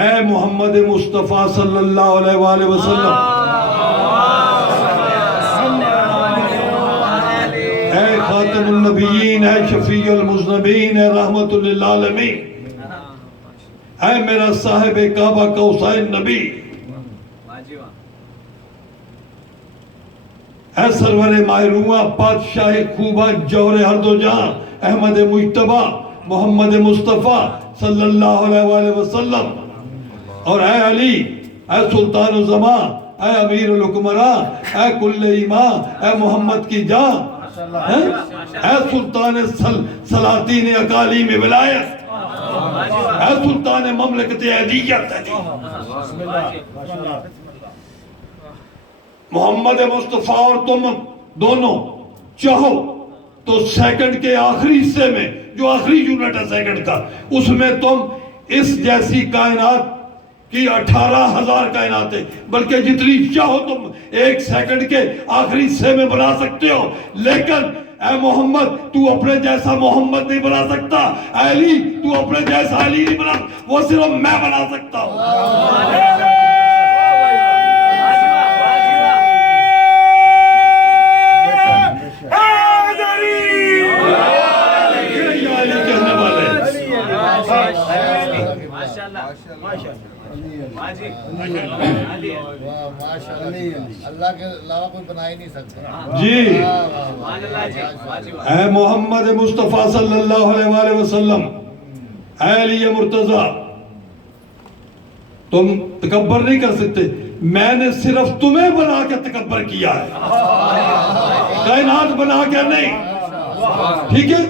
اے محمد مصطفیٰ صلی اللہ علیہ وآلہ وسلم, اے خاتم النبیین, اے شفیع المذنبین, اے رحمت للعالمین, اے میرا صاحب کعبہ قوسین نبی, اے سرور ماہروہ بادشاہ خوبہ جوہر ہر دو جہاں احمد مجتبہ محمد مصطفیٰ صلی اللہ علیہ وآلہ وسلم, اور اے علی, اے سلطان الزمان, اے امیر الحکمراں, اے کل ایمان, اے محمد کی جان, اے سلطان سلاطین اکالیم ولایت, اے سلطان مملکت عیدیت. محمد مصطفیٰ اور تم دونوں چاہو تو سیکنڈ کے آخری حصے میں, جو آخری یونٹ ہے سیکنڈ کا, اس میں تم اس جیسی کائنات کی 18,000 کائناتیں, بلکہ جتنی چاہو تم ایک سیکنڈ کے آخری حصے میں بنا سکتے ہو. لیکن اے محمد تو اپنے جیسا محمد نہیں بنا سکتا. اے علی تو اپنے جیسا علی نہیں بنا, وہ صرف میں بنا سکتا ہوں. اللہ کے علاوہ کوئی بنا ہی نہیں سکتا. جی اے محمد مصطفیٰ صلی اللہ علیہ وآلہ وسلم, اے علی مرتضیٰ, تم تکبر نہیں کر سکتے. میں نے صرف تمہیں بنا کے تکبر کیا ہے, کائنات بنا کے نہیں. ٹھیک ہے,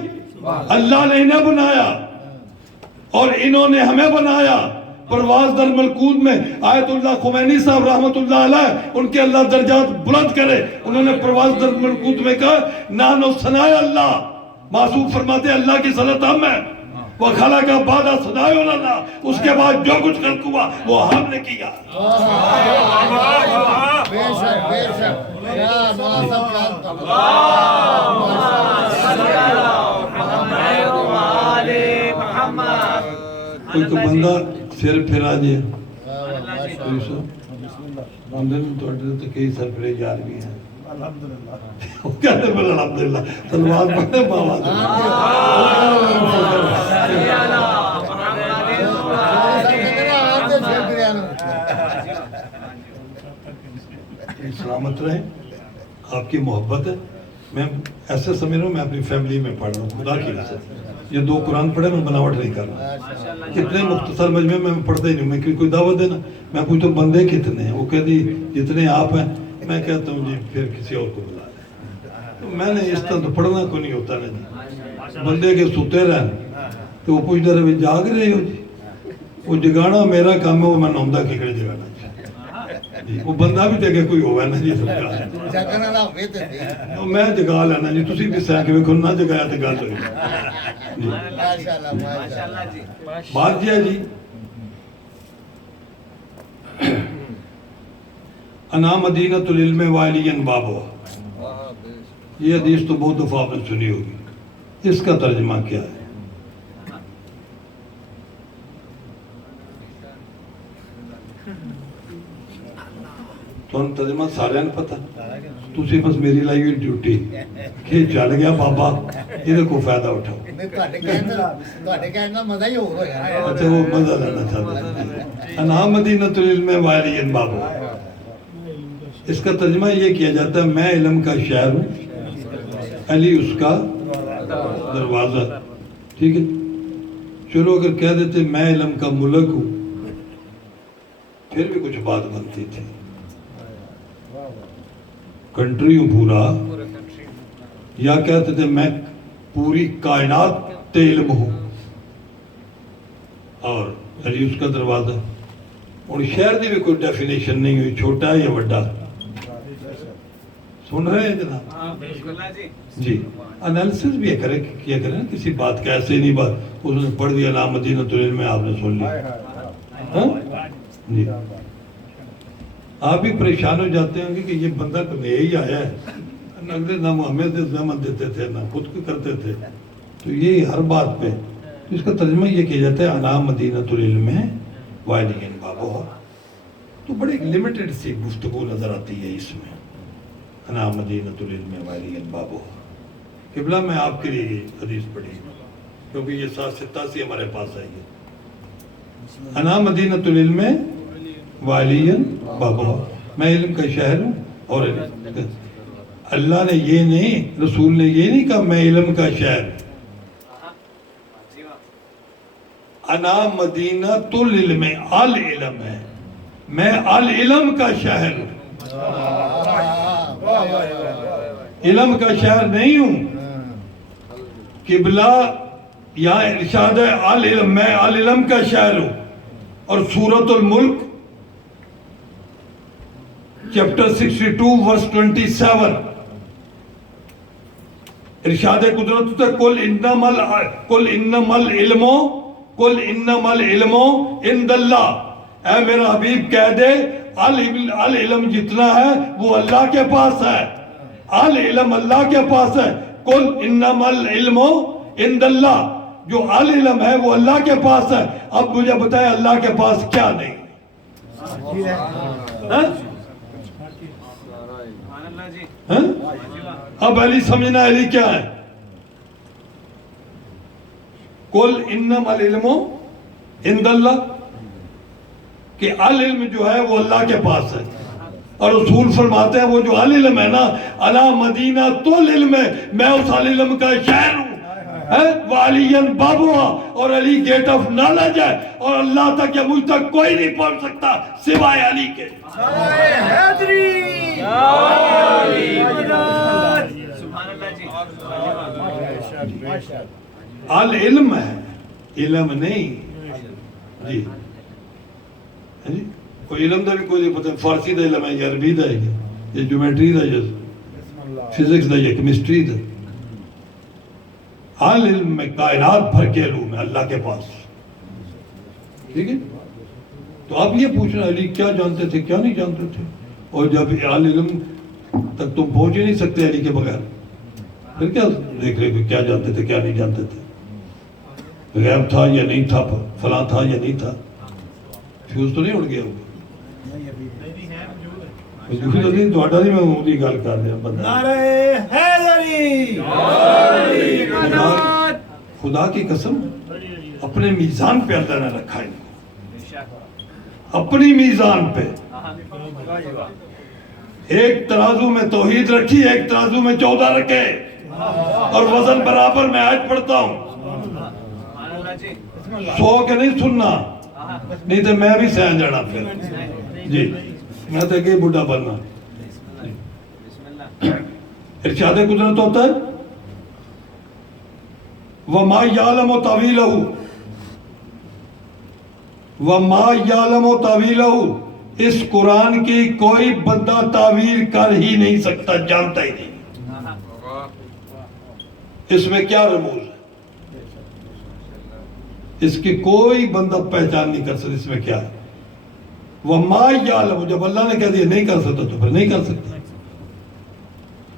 اللہ نے انہیں بنایا اور انہوں نے ہمیں بنایا. پرواز در ملکوت میں آیت اللہ خمینی صاحب رحمت اللہ علیہ, ان کے اللہ درجات بلند کرے, انہوں نے پرواز در ملکوت میں کہا نانو سنائے اللہ, معصوم فرماتے اللہ کی صلت ہم ہے, وہ خلق بعد سنائے اللہ, اس کے بعد جو کچھ خلق ہوا وہ ہم نے کیا. بے شک بے شک. کوئی تو بندہ سر پھرا دیا. تو کئی سر پھرے جار بھی ہیں. وہ کہتے ہیں الحمدللہ تلوار پڑھتے بابا. سلامت رہیں, آپ کی محبت ہے. میں ایسے سمجھ رہا ہوں میں اپنی فیملی میں پڑھ رہا ہوں خدا کی وجہ سے. یہ 2 قرآن پڑھے میں بناوٹ نہیں کر رہا. کتنے مختصر مجمع میں پڑھتے ہی نہیں. میں کوئی دعوت دینا میں پوچھتا ہوں بندے کتنے ہیں, وہ کہتی جتنے آپ ہیں. میں کہتا ہوں جی پھر کسی اور کو بلا لیں. تو میں نے اس طرح تو پڑھنا کو نہیں ہوتا نا جی, بندے کے سوتے رہن. تو وہ پوچھتے رہے جاگ رہے ہو جی, وہ جگانا میرا کام ہے, وہ میں نوندہ کیکڑے جگانا جی. وہ بندہ بھی تے کہ کوئی ہوگا نا جی سمجھا جگنا نہ ہوئے تے میں جگا لینا جی, تسی بھی سہ کے ویکھو نہ جگایا تے گل ہوئی جی. ماشاءاللہ ماشاءاللہ جی. بات یہ ہے جی, انا مدینۃ العلم والی بابا, یہ حدیث تو بہت دفعہ آپ نے سنی ہوگی. اس کا ترجمہ کیا ہے؟ تو ترجمہ سارے نے پتا, تسی بس میری لائی ہوئی ڈیوٹی کہ چل گیا بابا یہ کو فائدہ اٹھاؤ. تواڈے کہن دا مزہ ہی ہور ہویا. اچھا وہ مزہ لینا چاہتے ہیں. انا مدینۃ العلم والی بابا, اس کا ترجمہ یہ کیا جاتا ہے میں علم کا شہر ہوں, علی اس کا دروازہ. ٹھیک ہے, چلو اگر کہہ دیتے میں علم کا ملک ہوں پھر بھی کچھ بات بنتی تھی. کنٹری ہوں پورا, یا کہتے تھے میں پوری کائنات تے علم ہوں اور علی اس کا دروازہ. اور شہر دی بھی کوئی ڈیفینیشن نہیں ہوئی, چھوٹا ہے یا بڑا. سن رہے ہیں جناب جی. انالیسس بھی کیا کریں کسی بات کا, ایسے نہیں بات اس نے پڑھ دیا انا مدینۃ العلم میں آپ نے سن لیا جی. آپ بھی پریشان ہو جاتے ہوں گے کہ یہ بندہ تو نیا ہی آیا ہے, نہ محمد زحمت دیتے تھے نہ خود کو کرتے تھے. تو یہ ہر بات پہ تو اس کا ترجمہ یہ کیا جاتا ہے انا مدینۃ العلم والی بابا. تو بڑی لمیٹڈ سی گفتگو نظر آتی ہے اس میں, انا مدینۃ العلم والی بابا. قبلہ میں آپ کے لیے یہ حدیث پڑھی کیونکہ یہ 787 ہمارے پاس آئی ہے. انا مدینۃ العلم والی بابا, میں علم کا شہر ہوں. اور اللہ نے یہ نہیں, رسول نے یہ نہیں کہا میں علم کا شہر. انا مدینۃ العلم, العلم ہے, میں العلم کا شہر ہوں, علم کا شہر نہیں ہوں. قبلہ یا ارشاد ہے العلم, میں العلم کا شہر ہوں. اور سورۃ الملک چیپٹر 62 ورس 27 ارشاد قدرت ہے قل انما العلم عند اللہ. اے میرا حبیب کہہ دے العلم جتنا ہے وہ اللہ کے پاس ہے, العلم اللہ کے پاس ہے. قل انما العلم عند اللہ, جو العلم ہے وہ اللہ کے پاس ہے. اب مجھے بتائیں اللہ کے پاس کیا نہیں؟ اب علی سمجھنا علی کیا ہے؟ قل انما العلم عند اللہ, کہ العلم جو ہے وہ اللہ کے پاس ہے. اور رسول فرماتے ہیں وہ جو العلم ہے نا, انا مدینۃ العلم, میں اس العلم کا شہر ہوں. وعلی بابوا, اور علی گیٹ آف نالج ہے, اور اللہ تک یا مجھ تک کوئی نہیں پہنچ سکتا سوائے علی کے. العلم ہے, علم نہیں جی. کوئی علم دا بھی کوئی نہیں پتہ, فارسی دا علم ہے یا عربی دا ہے یا جیومیٹری دا یا فزکس دا یا کیمسٹری دا. علم میں کائنات بھر کے علوم ہے اللہ کے پاس. ٹھیک ہے, تو آپ یہ پوچھنا علی کیا جانتے تھے کیا نہیں جانتے تھے, اور جب علم تک تم پہنچ ہی نہیں سکتے علی کے بغیر, پھر کیا دیکھ رہے کہ کیا جانتے تھے کیا نہیں جانتے تھے, غیب تھا یا نہیں تھا, فلاں تھا یا نہیں تھا, فیوز تو نہیں اڑ گیا ہوگا. خدا کی قسم اپنے میزان پہ اللہ نے رکھا ہے, اپنی میزان پہ. ایک ترازو میں توحید رکھی, ایک ترازو میں 14 رکھے, اور وزن برابر میں آج پڑھتا ہوں. 100 کے نہیں سننا, نہیں تو میں بھی سہ جانا پھر جی میں تو کہ بڑھا بننا ارشاد قدرت ہوتا ہے وَمَا يَعْلَمُ تَأْوِيلَهُ وَمَا يَعْلَمُ تَأْوِيلَهُ اس قرآن کی کوئی بندہ تعویل کر ہی نہیں سکتا، جانتا ہی نہیں اس میں کیا رموز ہے، اس کی کوئی بندہ پہچان نہیں کر سکتا اس میں کیا ہے۔ وَمَا يَعْلَمُ جب اللہ نے کہہ دیا نہیں کر سکتا تو پھر نہیں کر سکتا۔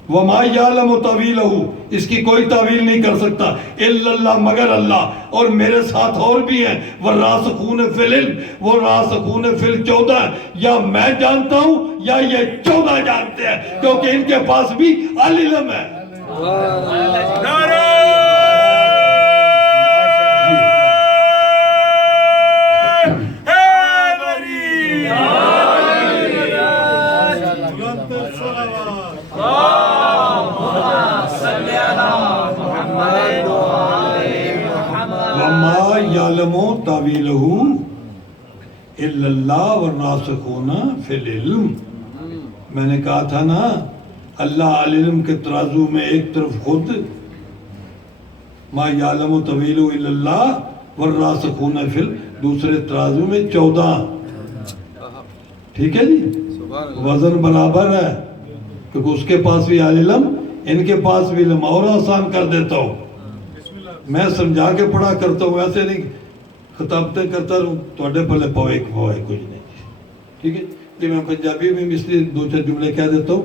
وَمَا يَعْلَمُ تَأْوِيلَهُ اس کی کوئی تعویل نہیں کر سکتا اِلَّا اللَّهُ مگر اللہ، اور میرے ساتھ اور بھی ہیں وَالرَّاسِخُونَ فِي الْعِلْمِ وہ راسخون فی الچودہ، یا میں جانتا ہوں یا یہ 14 جانتے ہیں کیونکہ ان کے پاس بھی علم ہے۔ نعرہ وَمَا يَعْلَمُ تَأْوِيلَهُ إِلَّا اللَّهُ وَالرَّاسِخُونَ فِي الْعِلْمِ میں نے کہا تھا نا اللہ علم کے ترازو میں ایک طرف خود ما يَعْلَمُ تَأْوِيلَهُ إِلَّا اللَّهُ وَالرَّاسِخُونَ فِي دوسرے ترازو میں 14 ٹھیک ہے جی وزن برابر ہے کیونکہ اس کے پاس بھی علم ان کے پاس بھی علم اور آسان کر دیتا ہوں میں سمجھا کے پڑھا کرتا ہوں ایسے نہیں خطابتیں کرتا رہوں توڑے پلے پوائے کچھ نہیں ٹھیک ہے کہ میں پنجابی میں اس لیے 2-4 جملے کہہ دیتا ہوں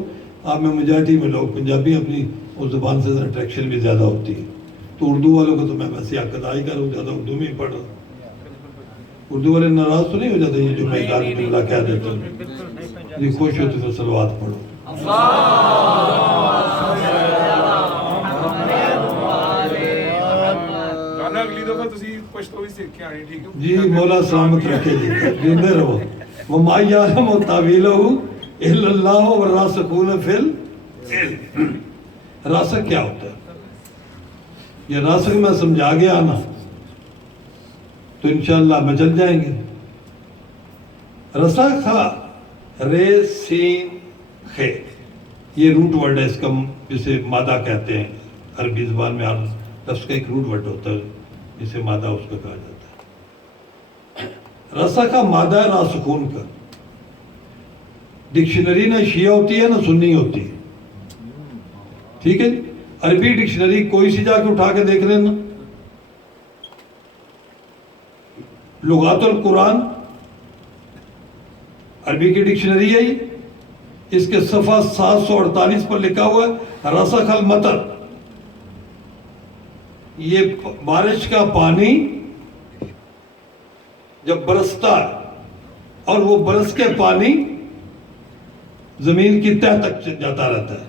آپ میں مجاہدی میں لوگ پنجابی اپنی اس زبان سے اٹریکشن بھی زیادہ ہوتی ہے تو اردو والوں کو تو میں ویسے اقتدائی کروں زیادہ اردو میں ہی پڑھ رہا ہوں اردو والے ناراض تو نہیں ہو جاتے یہ جو میں 11 جملہ کہہ دیتا ہوں یہ خوش ہوتی تو صلوات پڑھو اگلی دفعہ تسی پشتو بھی سیکھ کے آنی ٹھیک ہے جی مولا سلامت رکھے جی زندے رہو وَمَا يَعْلَمُ تَأْوِيلَهُ إِلَّا اللَّهُ وَالرَّاسِخُونَ فِي الْعِلْمِ راسخ کیا ہوتا ہے یہ راسخ میں سمجھا گیا نا تو انشاءاللہ بچل جائیں گے رسخہ رے سین خے یہ روٹ ورڈ ہے اس کا جسے مادہ کہتے ہیں عربی زبان میں لفظ کا ایک روٹ ورڈ ہوتا ہے جسے مادہ اس کا کہا جاتا ہے رسخ کا مادہ ہے راسخون کا ڈکشنری نہ شیعہ ہوتی ہے نہ سنی ہوتی ہے ٹھیک ہے عربی ڈکشنری کوئی سی جا کے اٹھا کے دیکھ لینا لغات القرآن عربی کی ڈکشنری ہے اس کے صفحہ 748 پر لکھا ہوا ہے رسخ المطر یہ بارش کا پانی جب برستا ہے اور وہ برس کے پانی زمین کی تہ تک جاتا رہتا ہے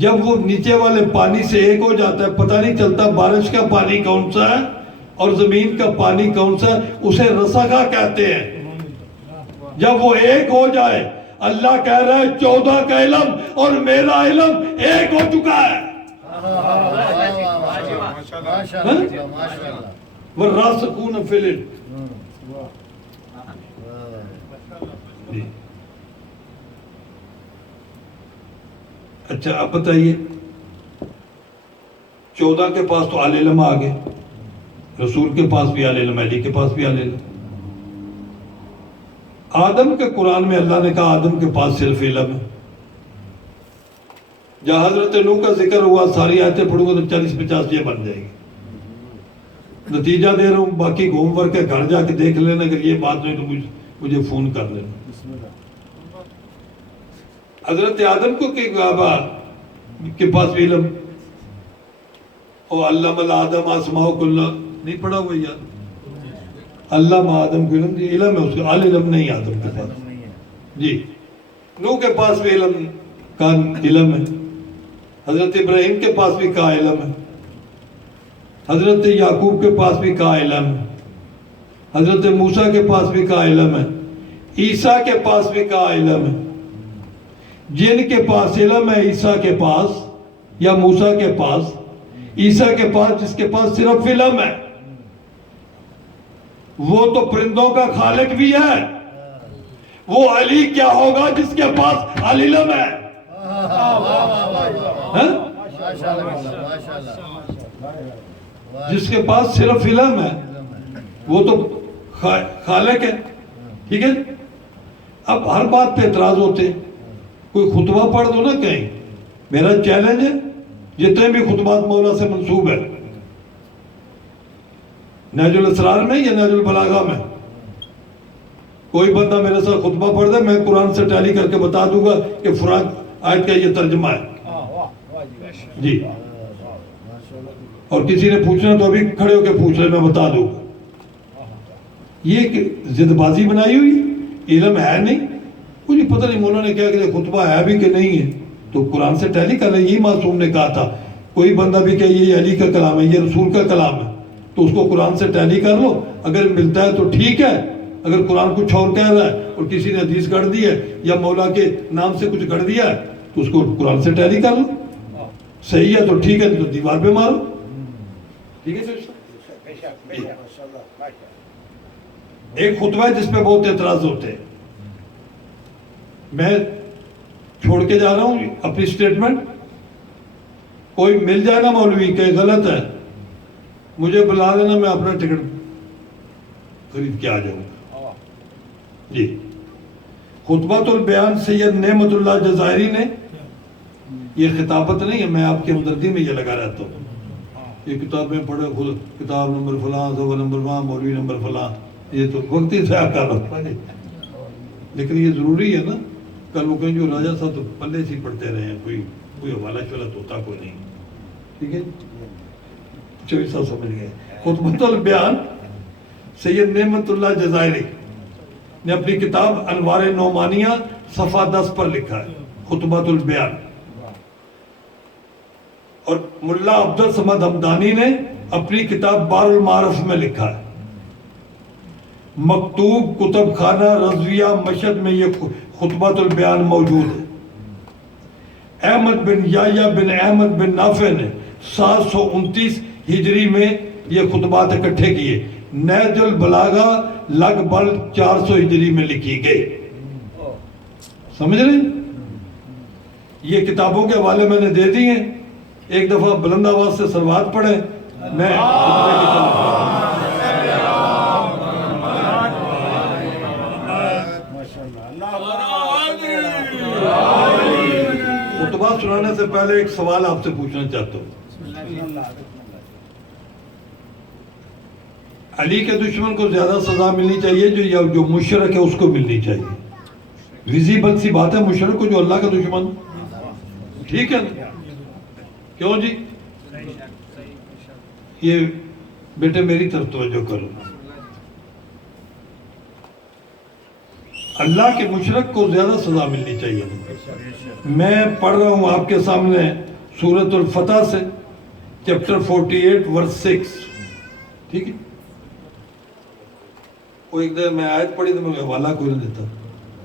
جب وہ نیچے والے پانی سے ایک ہو جاتا ہے پتہ نہیں چلتا بارش کا پانی کون سا ہے اور زمین کا پانی کون سا ہے اسے رسخہ کہتے ہیں جب وہ ایک ہو جائے اللہ کہہ رہا ہے 14 کا علم اور میرا علم ایک ہو چکا ہے وَالرَّاسِخُونَ فِي الْعِلْمِ اچھا اب بتائیے 14 کے پاس تو اہل علم آ گئے رسول کے پاس بھی اہل علم علی کے پاس بھی اہل علم آدم کے قرآن میں اللہ نے کہا آدم کے پاس صرف علم ہے جہاں حضرت نوح کا ذکر ہوا ساری آیتیں پڑھوں گا تو 40-50 یہ بن جائے گی نتیجہ دے رہا ہوں باقی گھوم ور کے گھر جا کے دیکھ لینا اگر یہ بات نہیں تو مجھے فون کر لینا حضرت آدم کو کہ آبا کے پاس بھی علم اور علم الآدم آسماء کلہ نہیں پڑھا ہوا یاد علم آدم کو علم علم ہے اس کا علم نہیں آدم کے پاس جی نوح کے پاس بھی علم کا علم ہے حضرت ابراہیم کے پاس بھی کا علم ہے حضرت یعقوب کے پاس بھی کا علم ہے حضرت موسیٰ کے پاس بھی کا علم ہے عیسیٰ کے پاس بھی کا علم ہے جن کے پاس علم ہے عیسیٰ کے پاس یا موسیٰ کے پاس عیسیٰ کے پاس جس کے پاس صرف علم ہے وہ تو پرندوں کا خالق بھی ہے. وہ علی کیا ہوگا جس کے پاس علم ہے. جس کے پاس صرف علم ہے وہ تو خالق ہے. ٹھیک ہے. اب ہر بات پہ اعتراض ہوتے ہیں. کوئی خطبہ پڑھ دو نا کہیں. میرا چیلنج ہے جتنے بھی خطبات مولا سے منسوب ہے نہج الاسرار میں یا نہج البلاغہ میں, کوئی بندہ میرے ساتھ خطبہ پڑھ دے, میں قرآن سے ٹیلی کر کے بتا دوں گا کہ فلاں آیت کا یہ ترجمہ ہے جی. اور کسی نے پوچھنا تو ابھی کھڑے ہو کے پوچھ رہے, میں بتا دوں گا. یہ ضد بازی بنائی ہوئی, علم ہے نہیں. مجھے پتہ نہیں مولا نے کیا کہ خطبہ ہے بھی کہ نہیں ہے, تو قرآن سے ٹیلی کر لیں. یہی معصوم نے کہا تھا کوئی بندہ بھی کہ یہ علی کا کلام ہے, یہ رسول کا کلام ہے, تو اس کو قرآن سے ٹیلی کر لو. اگر ملتا ہے تو ٹھیک ہے, اگر قرآن کچھ اور کہہ رہا ہے اور کسی نے حدیث گڑھ دی ہے یا مولا کے نام سے کچھ گڑھ دیا ہے تو اس کو قرآن سے ٹیلی کر لو. صحیح ہے تو ٹھیک ہے, تو دیوار پہ مارو. ٹھیک ہے. ایک خطبہ ہے جس پہ بہت اعتراض ہوتے ہیں. میں چھوڑ کے جا رہا ہوں اپنی سٹیٹمنٹ. کوئی مل جائے نا مولوی کہ غلط ہے, مجھے بلا دینا, میں اپنا ٹکٹ خرید کے آ جاؤں گا جی. خطبۃ البیان سید نعمت اللہ جزائری نے, یہ خطابت نہیں ہے, میں آپ کی ہمدردی میں یہ لگا رہتا ہوں. یہ کتابیں پڑھے خود, کتاب نمبر فلاں, صفحہ نمبر فلاں, مولوی نمبر فلاں, یہ تو وقت ہی ضائع کر رہا ہے. لیکن یہ ضروری ہے نا, کل وہ کہیں جو راجہ صاحب تو پلے سے پڑھتے رہے ہیں, کوئی حوالہ شوالہ ہوتا کوئی نہیں. ٹھیک ہے, چوبیس صاحب سمجھ گئے. خطبۃ البیان سید نعمت اللہ جزائری نے اپنی کتاب انوار نعمانیہ صفحہ 10 پر لکھا ہے خطبۃ البیان. اور ملا عبد الصمد حمدانی نے اپنی کتاب بار المعارف میں لکھا ہے. مکتوب کتب خانہ رضویہ مشہد میں یہ خطبۃ البیان موجود ہے. احمد بن یحییٰ بن احمد بن نافع نے 729 ہجری میں یہ خطبات اکٹھے کیے. نہج البلاغہ لگ بھگ 400 ہجری میں لکھی گئی. سمجھ رہے ہیں؟ یہ کتابوں کے حوالے میں نے دے دی ہیں. ایک دفعہ بلند آواز سے صلوات پڑھیں. میں خطبہ سنانے سے پہلے ایک سوال آپ سے پوچھنا چاہتا ہوں. علی کے دشمن کو زیادہ سزا ملنی چاہیے جو مشرک ہے اس کو ملنی چاہیے؟ ویزیبل سی بات ہے, مشرک کو جو اللہ کا دشمن. ٹھیک ہے نا؟ کیوں جی؟ یہ بیٹے میری طرف توجہ کرو. اللہ کے مشرک کو زیادہ سزا ملنی چاہیے. میں پڑھ رہا ہوں آپ کے سامنے سورۃ الفتح سے چیپٹر 48 ورس 6. ٹھیک ہے. وہ ایک دن میں آیت پڑھی تو میں حوالہ کوئی نہیں دیتا.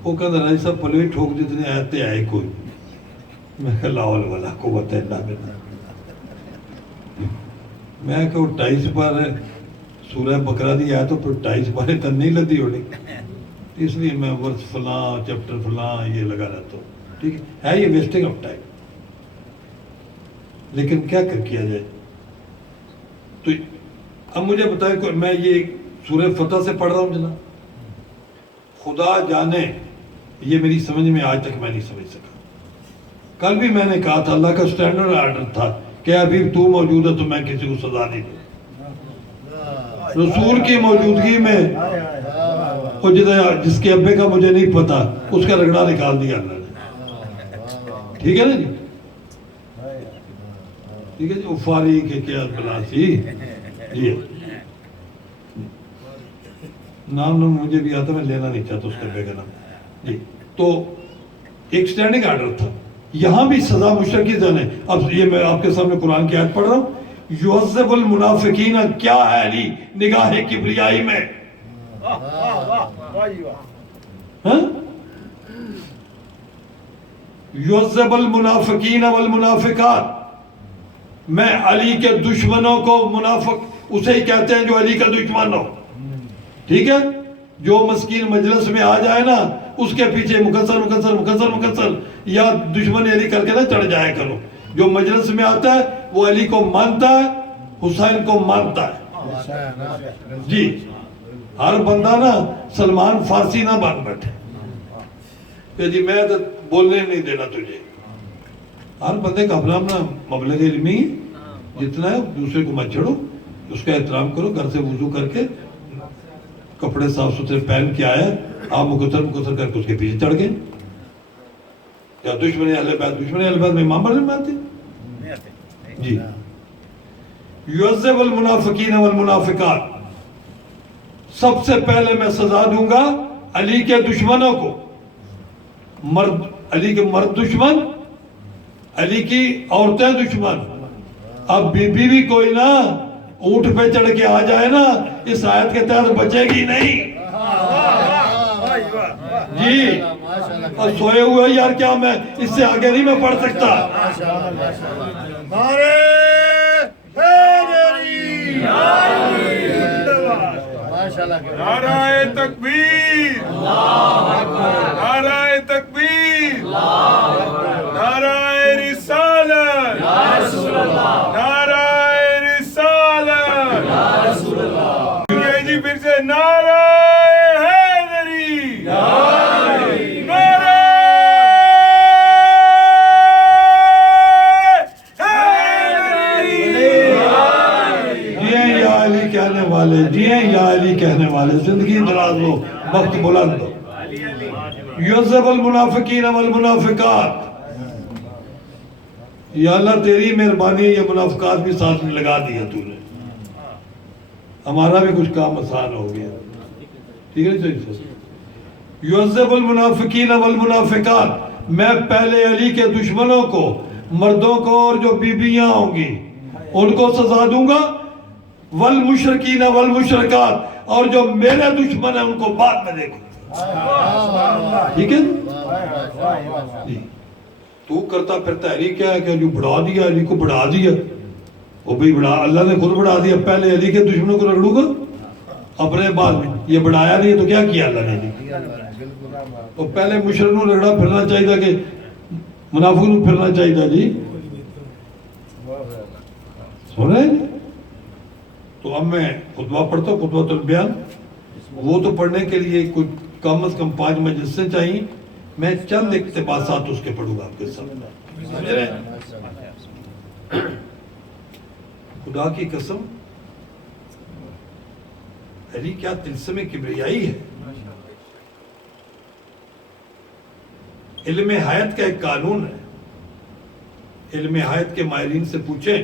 وہ کہتا راجی صاحب پلوی ٹھوک جتنی آیتیں آئے کوئی. میں کہا لا حول ولا قوت الا باللہ. میں کہ وہ 28 بار سورہ بقرہ دی آیت تو 28 باریں تن نہیں لدی ہونی, اس لیے میں ورس فلاں چیپٹر فلاں یہ لگا رہتا ہوں. ٹھیک ہے یہ ویسٹنگ آف ٹائم. لیکن کیا کیا جائے. تو اب مجھے بتائیں, میں یہ سورہ فتح سے پڑھ رہا ہوں جناب, خدا جانے یہ میری سمجھ میں آج تک میں نہیں سمجھ سکا. کل بھی میں نے کہا تھا اللہ کا سٹینڈرڈ آرڈر تھا کہ ابھی تو موجود ہے تو میں کسی کو سزا نہیں دوں. رسول کی موجودگی میں جس کے ابے کا مجھے نہیں پتا اس کا رگڑا نکال دیا اللہ نے. ٹھیک ہے نا جی؟ ٹھیک ہے جی. فاریق ہے کیا بلاسی جی. نام مجھے بھی آتا, میں لینا نہیں چاہتا اس کے ابے کا نام جی. تو ایک سٹینڈنگ آرڈر تھا. یہاں بھی سزا مشرکی زن ہے. اب یہ میں آپ کے سامنے قرآن کی آیت پڑھ رہا ہوں. یعذب المنافقین کیا ہے علی نگاہ کبریائی میں. یعذب المنافقین والمنافقات, میں علی کے دشمنوں کو منافق اسے ہی کہتے ہیں جو علی کا دشمن ہو. ٹھیک ہے؟ جو مسکین مجلس میں آ جائے نا اس کے پیچھے مکسر یا دشمن علی کر کے نا چڑھ جائے کرو. جو مجلس میں آتا ہے وہ علی کو مانتا ہے, حسین کو مانتا ہے. جی ہر بندہ نا سلمان فارسی نہ بن بیٹھے کہ جی میں تو بولنے نہیں دینا تجھے. ہر بندے کا اپنا اپنا مبلغ علمی جتنا ہے دوسرے کو مت چھڑو, اس کا احترام کرو. گھر سے وضو کر کے کپڑے صاف ستھرے پہن کے آیا, آپ مکسر کر کے اس کے پیچھے چڑھ گئے. کیا دشمن اہل بیت میں امام بن آتے؟ جی. یعذب المنافقین والمنافقات, سب سے پہلے میں سزا دوں گا علی کے دشمنوں کو. مرد علی کے مرد دشمن, علی کی عورتیں دشمن. اب بی بی کوئی نا اونٹ پہ چڑھ کے آ جائے نا اس آیت کے تحت بچے گی نہیں. جی اور سوئے ہوئے یار کیا میں اس سے آگے نہیں میں پڑھ سکتا. نعرہ تکبیر, نعرہ تکبیر, نعرہ رسالت, نعرہ رسالت. جی پھر سے نعرہ حیدری, نعرہ جی ہیں یا علی کہنے والے, زندگی دراز ہو, وقت بلند ہو. یعذب المنافقین والمنافقات, یا اللہ تیری مہربانی یہ منافقات بھی ساتھ میں لگا دیا تو نے, ہمارا بھی کچھ کام آسان ہو گیا. ٹھیک ہے جی. یعذب المنافقین والمنافقات, میں پہلے علی کے دشمنوں کو, مردوں کو اور جو بیویاں ہوں گی ان کو سزا دوں گا. والمشرکین والمشرکات, اور جو میرے دشمن ہیں ان کو بعد میں دیکھو. ٹھیک ہے جی. تو کرتا پھرتا علی کیا ہے کہ جو بڑھا دیا, علی کو بڑھا دیا. وہ بھی بڑھا, اللہ نے خود بڑھا دیا. پہلے علی کے دشمنوں کو رگڑوں گا اپنے بعد میں, یہ بڑھایا نہیں تو کیا کیا اللہ نے جی. تو پہلے مشرک نو رگڑا پھرنا چاہیے تھا کہ منافق نو پھرنا چاہیے تھا جی. سن رہے ہیں؟ تو اب میں خطبہ پڑھتا ہوں, خطبۃ البیان. وہ تو پڑھنے کے لیے کچھ کم از کم 5 مجلسیں چاہیے. میں چند اقتباسات اس کے پڑھوں گا آپ کے سامنے. سمجھ رہے ہیں؟ خدا کی قسم علی کیا تلسم کبریائی ہے. علم حیات کا ایک قانون ہے. علم حیات کے ماہرین سے پوچھیں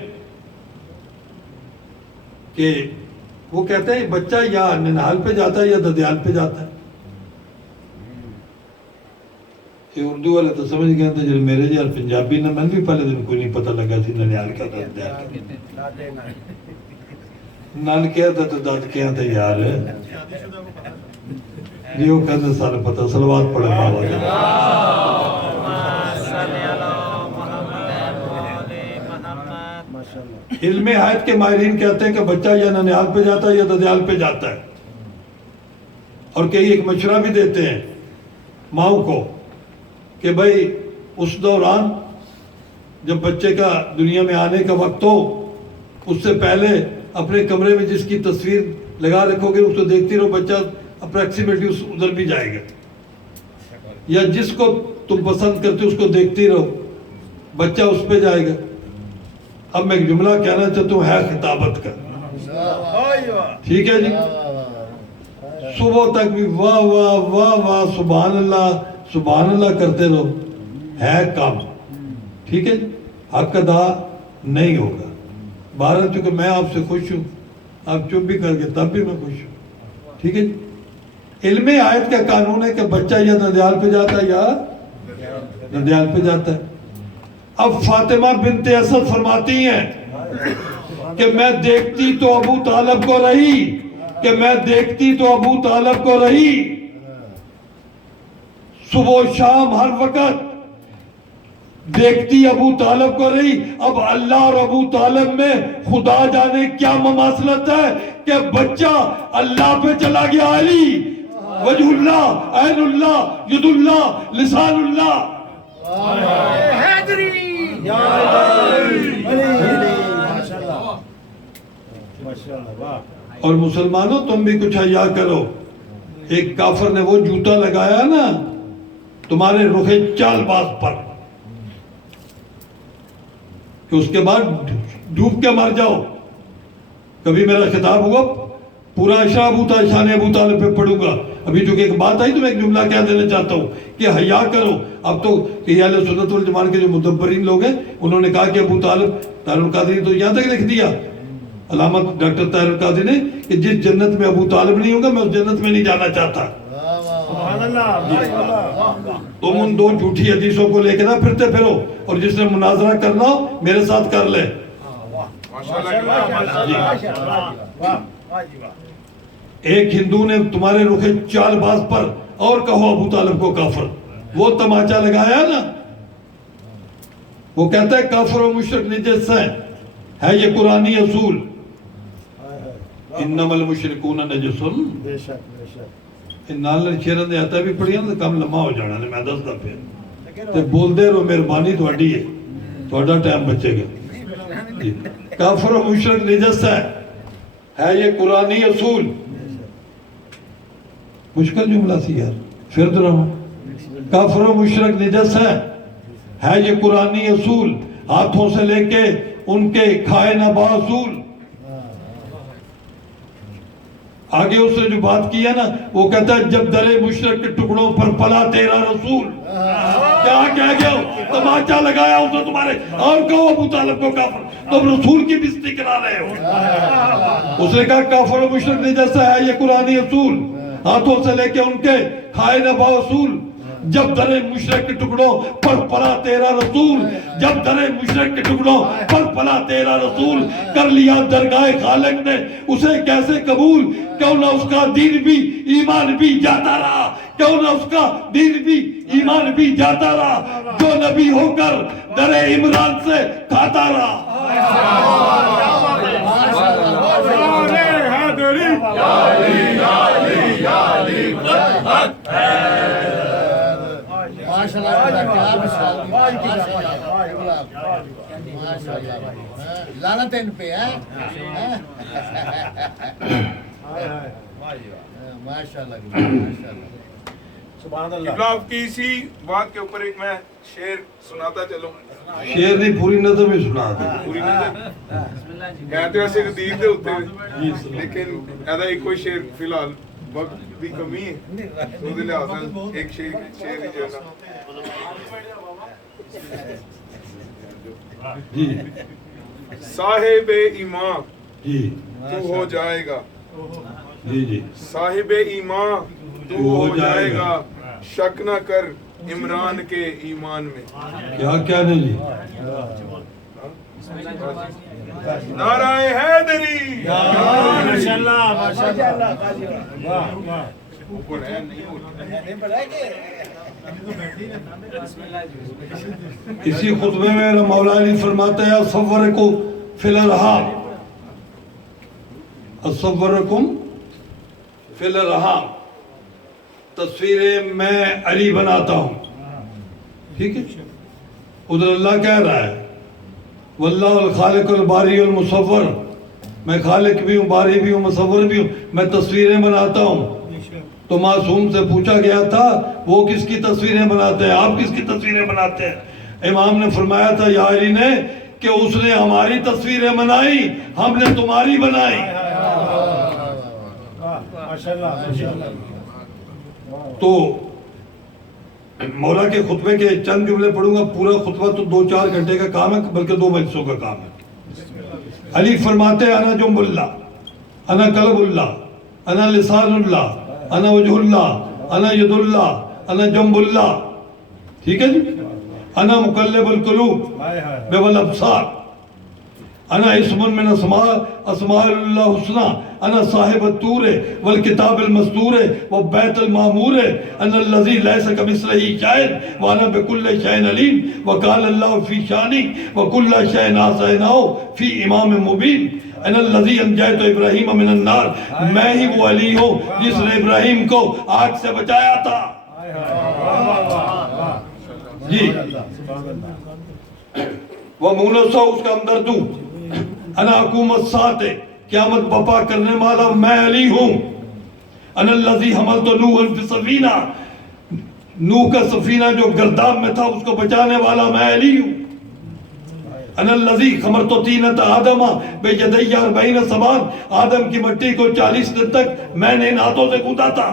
کہ وہ کہتے ہیں بچہ یا ننہال پہ جاتا ہے یا ددیال پہ جاتا ہے. یہ اردو والے تو سمجھ گئے تھے, جب میرے یار پنجابی نہ, میں بھی پہلے دن کو نہیں پتہ لگا سی ننیال کیا تھا ددیال کیا. نال کیا تھا تو داد کیا تھا یار. جی وہ کہتے سارے پتہ, صلوات پڑھے بابا. علم حیات کے ماہرین کہتے ہیں کہ بچہ یا ننیال پہ جاتا ہے یا ددیال پہ جاتا ہے. اور کئی ایک مشورہ بھی دیتے ہیں ماؤں کو کہ بھائی اس دوران جب بچے کا دنیا میں آنے کا وقت ہو, اس سے پہلے اپنے کمرے میں جس کی تصویر لگا رکھو گے اس کو دیکھتی رہو, بچہ اپریکسیمیٹلی ادھر بھی جائے گا. یا جس کو تم پسند کرتے اس کو دیکھتی رہو, بچہ اس پہ جائے گا. اب میں ایک جملہ کہنا چاہتا ہوں, ہے خطابت کا. ٹھیک ہے جی. صبح تک بھی واہ واہ واہ واہ سبحان اللہ کرتے رہو, ہے کام. ٹھیک ہے جی. حق ادا نہیں ہوگا. بہرحال چونکہ میں آپ سے خوش ہوں, آپ چپ بھی کر کے تب بھی میں خوش ہوں. ٹھیک ہے جی. علم آیت کا قانون ہے کہ بچہ یا ددیال پہ جاتا ہے یا ددیال پہ جاتا ہے. اب فاطمہ بنت اسد فرماتی ہیں کہ میں دیکھتی تو ابو طالب کو رہی, کہ میں دیکھتی تو ابو طالب کو رہی, صبح و شام ہر وقت دیکھتی ابو طالب کو رہی. اب اللہ اور ابو طالب میں خدا جانے کیا مماثلت ہے کہ بچہ اللہ پہ چلا گیا. علی وجہ اللہ، عین اللہ، ید اللہ، لسان اللہ. اور مسلمانوں تم بھی کچھ حیا کرو. ایک کافر نے وہ جوتا لگایا نا تمہارے رخ چال باز پر کہ اس کے بعد ڈوب کے مر جاؤ. کبھی میرا خطاب ہوا پورا شان ابو طالب پہ پڑھوں گا. ابھی چونکہ ایک بات آئی تو میں ایک جملہ کہہ دینا چاہتا ہوں کہ حیا کرو. اب تو اہل سنت والجماعت کے جو مدبرین لوگ ہیں انہوں نے کہا کہ ابو طالب، طاہر القادری تو یہاں تک لکھ دیا علامہ ڈاکٹر طاہر القادری نے کہ جس جنت میں ابو طالب نہیں ہوگا میں اس جنت میں نہیں جانا چاہتا. تم ان دو جھوٹی حدیثوں کو لے کے نہ پھرتے پھرو، اور جس نے مناظرہ کرنا ہو میرے ساتھ کر لے. ایک ہندو نے تمہارے رخ چال باز پر اور کہو ابو طالب کو کافر، وہ تماچا لگایا نا. وہ کہتا ہے کافر و مشرک نجس ہے یہ قرآنی اصول. انما المشرکون نجس. نال شیرن دے آتا بھی پڑھیا تو کم لمحہ ہو جانا نے میں دس دا پھر تے بول دے رہو مہربانی تھوڑی ہے تھوڑا ٹائم بچے گا. کافر و مشرک نجس ہے یہ قرآنی اصول. مشکل جملہ سی یار، پھر تو رہا کافر و مشرک نجس ہے یہ قرآنی اصول، ہاتھوں سے لے کے ان کے کھائے نہ با اصول. آگے اس نے جو بات کی ہے نا وہ کہتا ہے جب درے مشرک کے ٹکڑوں پر پلا تیرا رسول. کیا کہہ گیا؟ تماچا لگایا اس نے تمہارے، اور کہو ابو طالب کو کافر، تم رسول کی بستی کرا رہے ہو. اس نے کہا کافر و مشرک نجس ہے یہ قرآنی اصول، ہاتھوں سے لے کے ان کے کھائے نہ با اصول. جب درے مشرک کے ٹکڑوں پر پلا تیرا رسول، جب درے مشرک کے ٹکڑوں پر پلا تیرا رسول، کر لیا درگاہ خالق نے اسے کیسے قبول. کیوں نہ اس کا دین بھی ایمان بھی جاتا رہا، کیوں نہ اس کا دین بھی ایمان بھی جاتا رہا، جو نبی ہو کر درے عمران سے کھاتا رہا. لعنت ان پہ ہے. ماشاءاللہ قبلہ آپ کی اسی بات کے اوپر ایک میں شعر سناتا چلوں. شعر نہیں پوری نظم ہی سنا دے. پوری نظر کہتے ہیں ایسے دیر دے ہوتے ہیں لیکن ایسا ایک کوئی شعر فی الحال وقت بھی کمی ہے تو دل حاصل ایک شعر ہی جو ہے نا. جی صاحب ایمان جی تو ہو جائے گا، جی جی صاحب ایمان تو ہو جائے گا، شک نہ کر عمران کے ایمان میں. کیا نہیں جی. نعرہ حیدری. اسی خطبے میں میرا مولا علی فرماتا ہے اصورکم فی الارحام، اصورکم فی الارحام، تصویریں میں علی بناتا ہوں. ٹھیک ہے. ادھر اللہ کہہ رہا ہے واللہ الخالق الباری المصور، میں خالق بھی ہوں، باری بھی ہوں، مصور بھی ہوں، میں تصویریں بناتا ہوں. تو معصوم سے پوچھا گیا تھا وہ کس کی تصویریں بناتے ہیں، آپ کس کی تصویریں بناتے ہیں؟ امام نے فرمایا تھا یا علی نے کہ اس نے ہماری تصویریں بنائی، ہم نے تمہاری بنائی. تو مولا کے خطبے کے چند جملے پڑھوں گا. پورا خطبہ تو 2-4 گھنٹے کا کام ہے بلکہ 2 مجلسوں کا کام ہے. علی فرماتے ہیں انا جنب اللہ، انا قلب اللہ، انا لسان اللہ، انا وجہ اللہ، انا ید اللہ، انا جنب اللہ. ٹھیک ہے جی. انا مقلب القلوب والابصار. انا اسم من اسماء اللہ حسنہ، انا صاحب الطور والکتاب المسطور والبیت المعمور، انا الذی لیس کمثلہ شیء وانا بکل شیء علیم، وقال اللہ فی شانی وکل شیء احصیناہ فی امام مبین، انا الذی انجیت ابراہیم من النار، میں ہی وہ علی ہوں جس نے ابراہیم کو آگ سے بچایا تھا۔ جی وَمُونَسَّ اس کا ہمدرد ہوں، انا حکومت ساتھ قیامت بپا کرنے والا میں علی ہوں، انا الذی حملت نوحا فی السفینہ، نوح کا سفینہ جو گرداب میں تھا اس کو بچانے والا میں علی ہوں، انا الذی خمرت طینۃ آدم بیدی 40 صباحا، آدم کی مٹی کو 40 دن تک میں نے ان ہاتھوں سے گوندا تھا،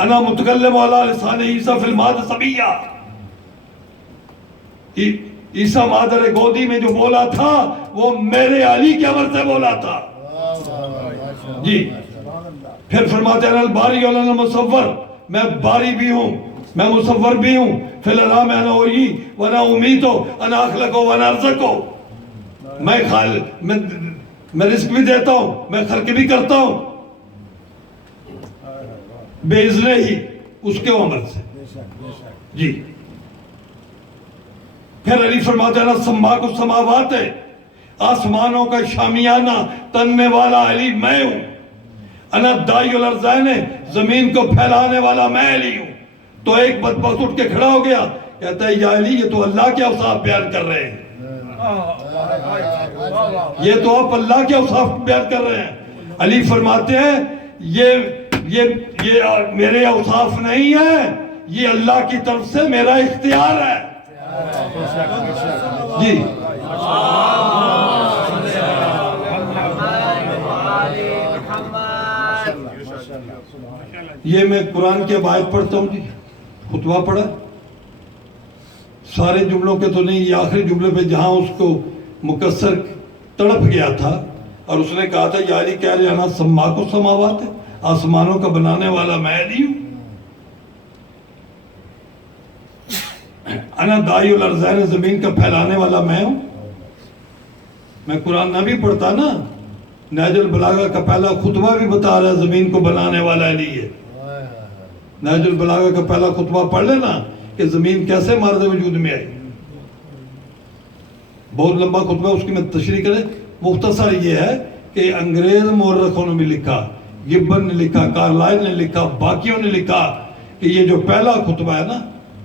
انا متکلم علی لسان عیسیٰ فی المہد صبیہ، عیسیٰ مادر گودی میں جو بولا تھا وہ میرے علی کے عمر سے بولا تھا۔ جی پھر فرماتے ہیں الباری والا مصور، میں باری بھی ہوں میں مصور بھی ہوں، فی الارحام انا اوحی وانا امیت انا اخلق وانا ارزق، میں رزق بھی دیتا ہوں میں خلق بھی کرتا ہوں بے اذن ہی اس کے عمر سے۔ جی پھر علی فرماتے ہیں سماک السماوات، آسمانوں کا شامیانہ تننے والا علی میں ہوں، انا دائی الارضین، زمین کو پھیلانے والا میں علی ہوں۔ تو ایک بدبخت اٹھ کے کھڑا ہو گیا، کہتا ہے یا علی یہ تو اللہ کے اوصاف بیان کر رہے ہیں، یہ تو آپ اللہ کے اوصاف بیان کر رہے ہیں۔ علی فرماتے ہیں یہ میرے اوصاف نہیں ہے، یہ اللہ کی طرف سے میرا اختیار ہے۔ جی یہ میں قرآن کی اب آیت پڑھتا ہوں، جی خطبہ پڑھا سارے جملوں کے تو نہیں، یہ آخری جملے پہ جہاں اس کو مکسر تڑپ گیا تھا اور اس نے کہا تھا یا علی کہہ رہے انا سماک السماوات، آسمانوں کا بنانے والا میں علی ہوں، انا دائی الارضین، زمین کا پھیلانے والا میں ہوں۔ میں قرآن نہ بھی پڑھتا نا، نہج البلاغہ کا پہلا خطبہ بھی بتا رہا ہے زمین کو بنانے والا علی ہے۔ نہج البلاغہ کا پہلا خطبہ پڑھ لینا کہ زمین کیسے مارد وجود میں آئی، بہت لمبا خطبہ، اس کی میں تشریح کریں، مختصر یہ ہے کہ انگریز مورخوں نے بھی لکھا، گبن نے لکھا، کارلائل نے لکھا، باقیوں نے لکھا کہ یہ جو پہلا خطبہ ہے نا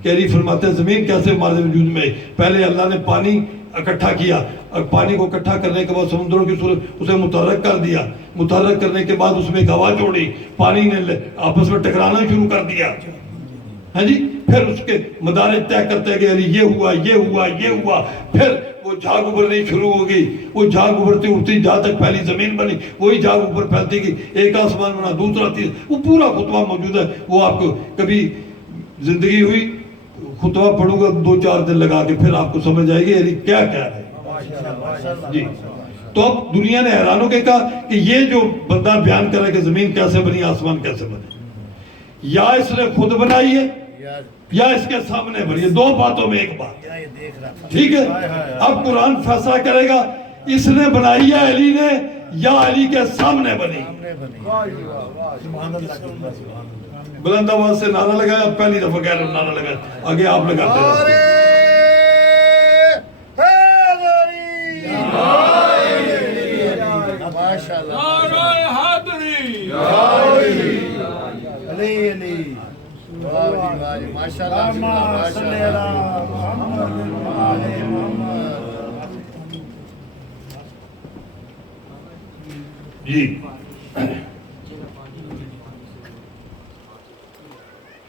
کہ علی فرماتے ہیں زمین کیسے مارد وجود میں آئی، پہلے اللہ نے پانی اکٹھا کیا اور پانی کو اکٹھا کرنے کے بعد سمندروں کی صورت اسے متحرک کر دیا، متحرک کرنے کے بعد اس میں ایک ہوا چھوڑی، پانی نے آپس میں ٹکرانا شروع کر دیا، ہاں جی، پھر اس کے مدارج طے کرتے گئے علی یہ ہوا یہ ہوا یہ ہوا، پھر وہ جھاگ ابھرنی شروع ہو گئی، وہ جھاگ ابھرتی اٹھتی جہاں تک پہلی زمین بنی وہی جھاگ اوپر پھیلتی گئی، ایک آسمان بنا دوسرا تیسرا، وہ پورا خطبہ موجود ہے، وہ آپ کو کبھی زندگی ہوئی خطبہ پڑھوں گا 2-4 دن لگا کے پھر آپ کو سمجھ آئے گی علی کیا کہہ رہے ہیں۔ جی تو اب دنیا نے حیران ہو کے کہا کہ یہ جو بندہ بیان کر رہا ہے کہ زمین کیسے بنی آسمان کیسے بنے، یا اس نے خود بنائی ہے یا اس کے سامنے بنی ہے، 2 باتوں میں ایک بات، ٹھیک ہے۔ اب قرآن فیصلہ کرے گا اس نے بنائی ہے علی نے یا علی کے سامنے بنی۔ بلند آواز سے نعرہ لگایا، پہلی دفعہ کہہ رہا ہوں نعرہ لگایا، آگے آپ لگاتے ہیں۔ جی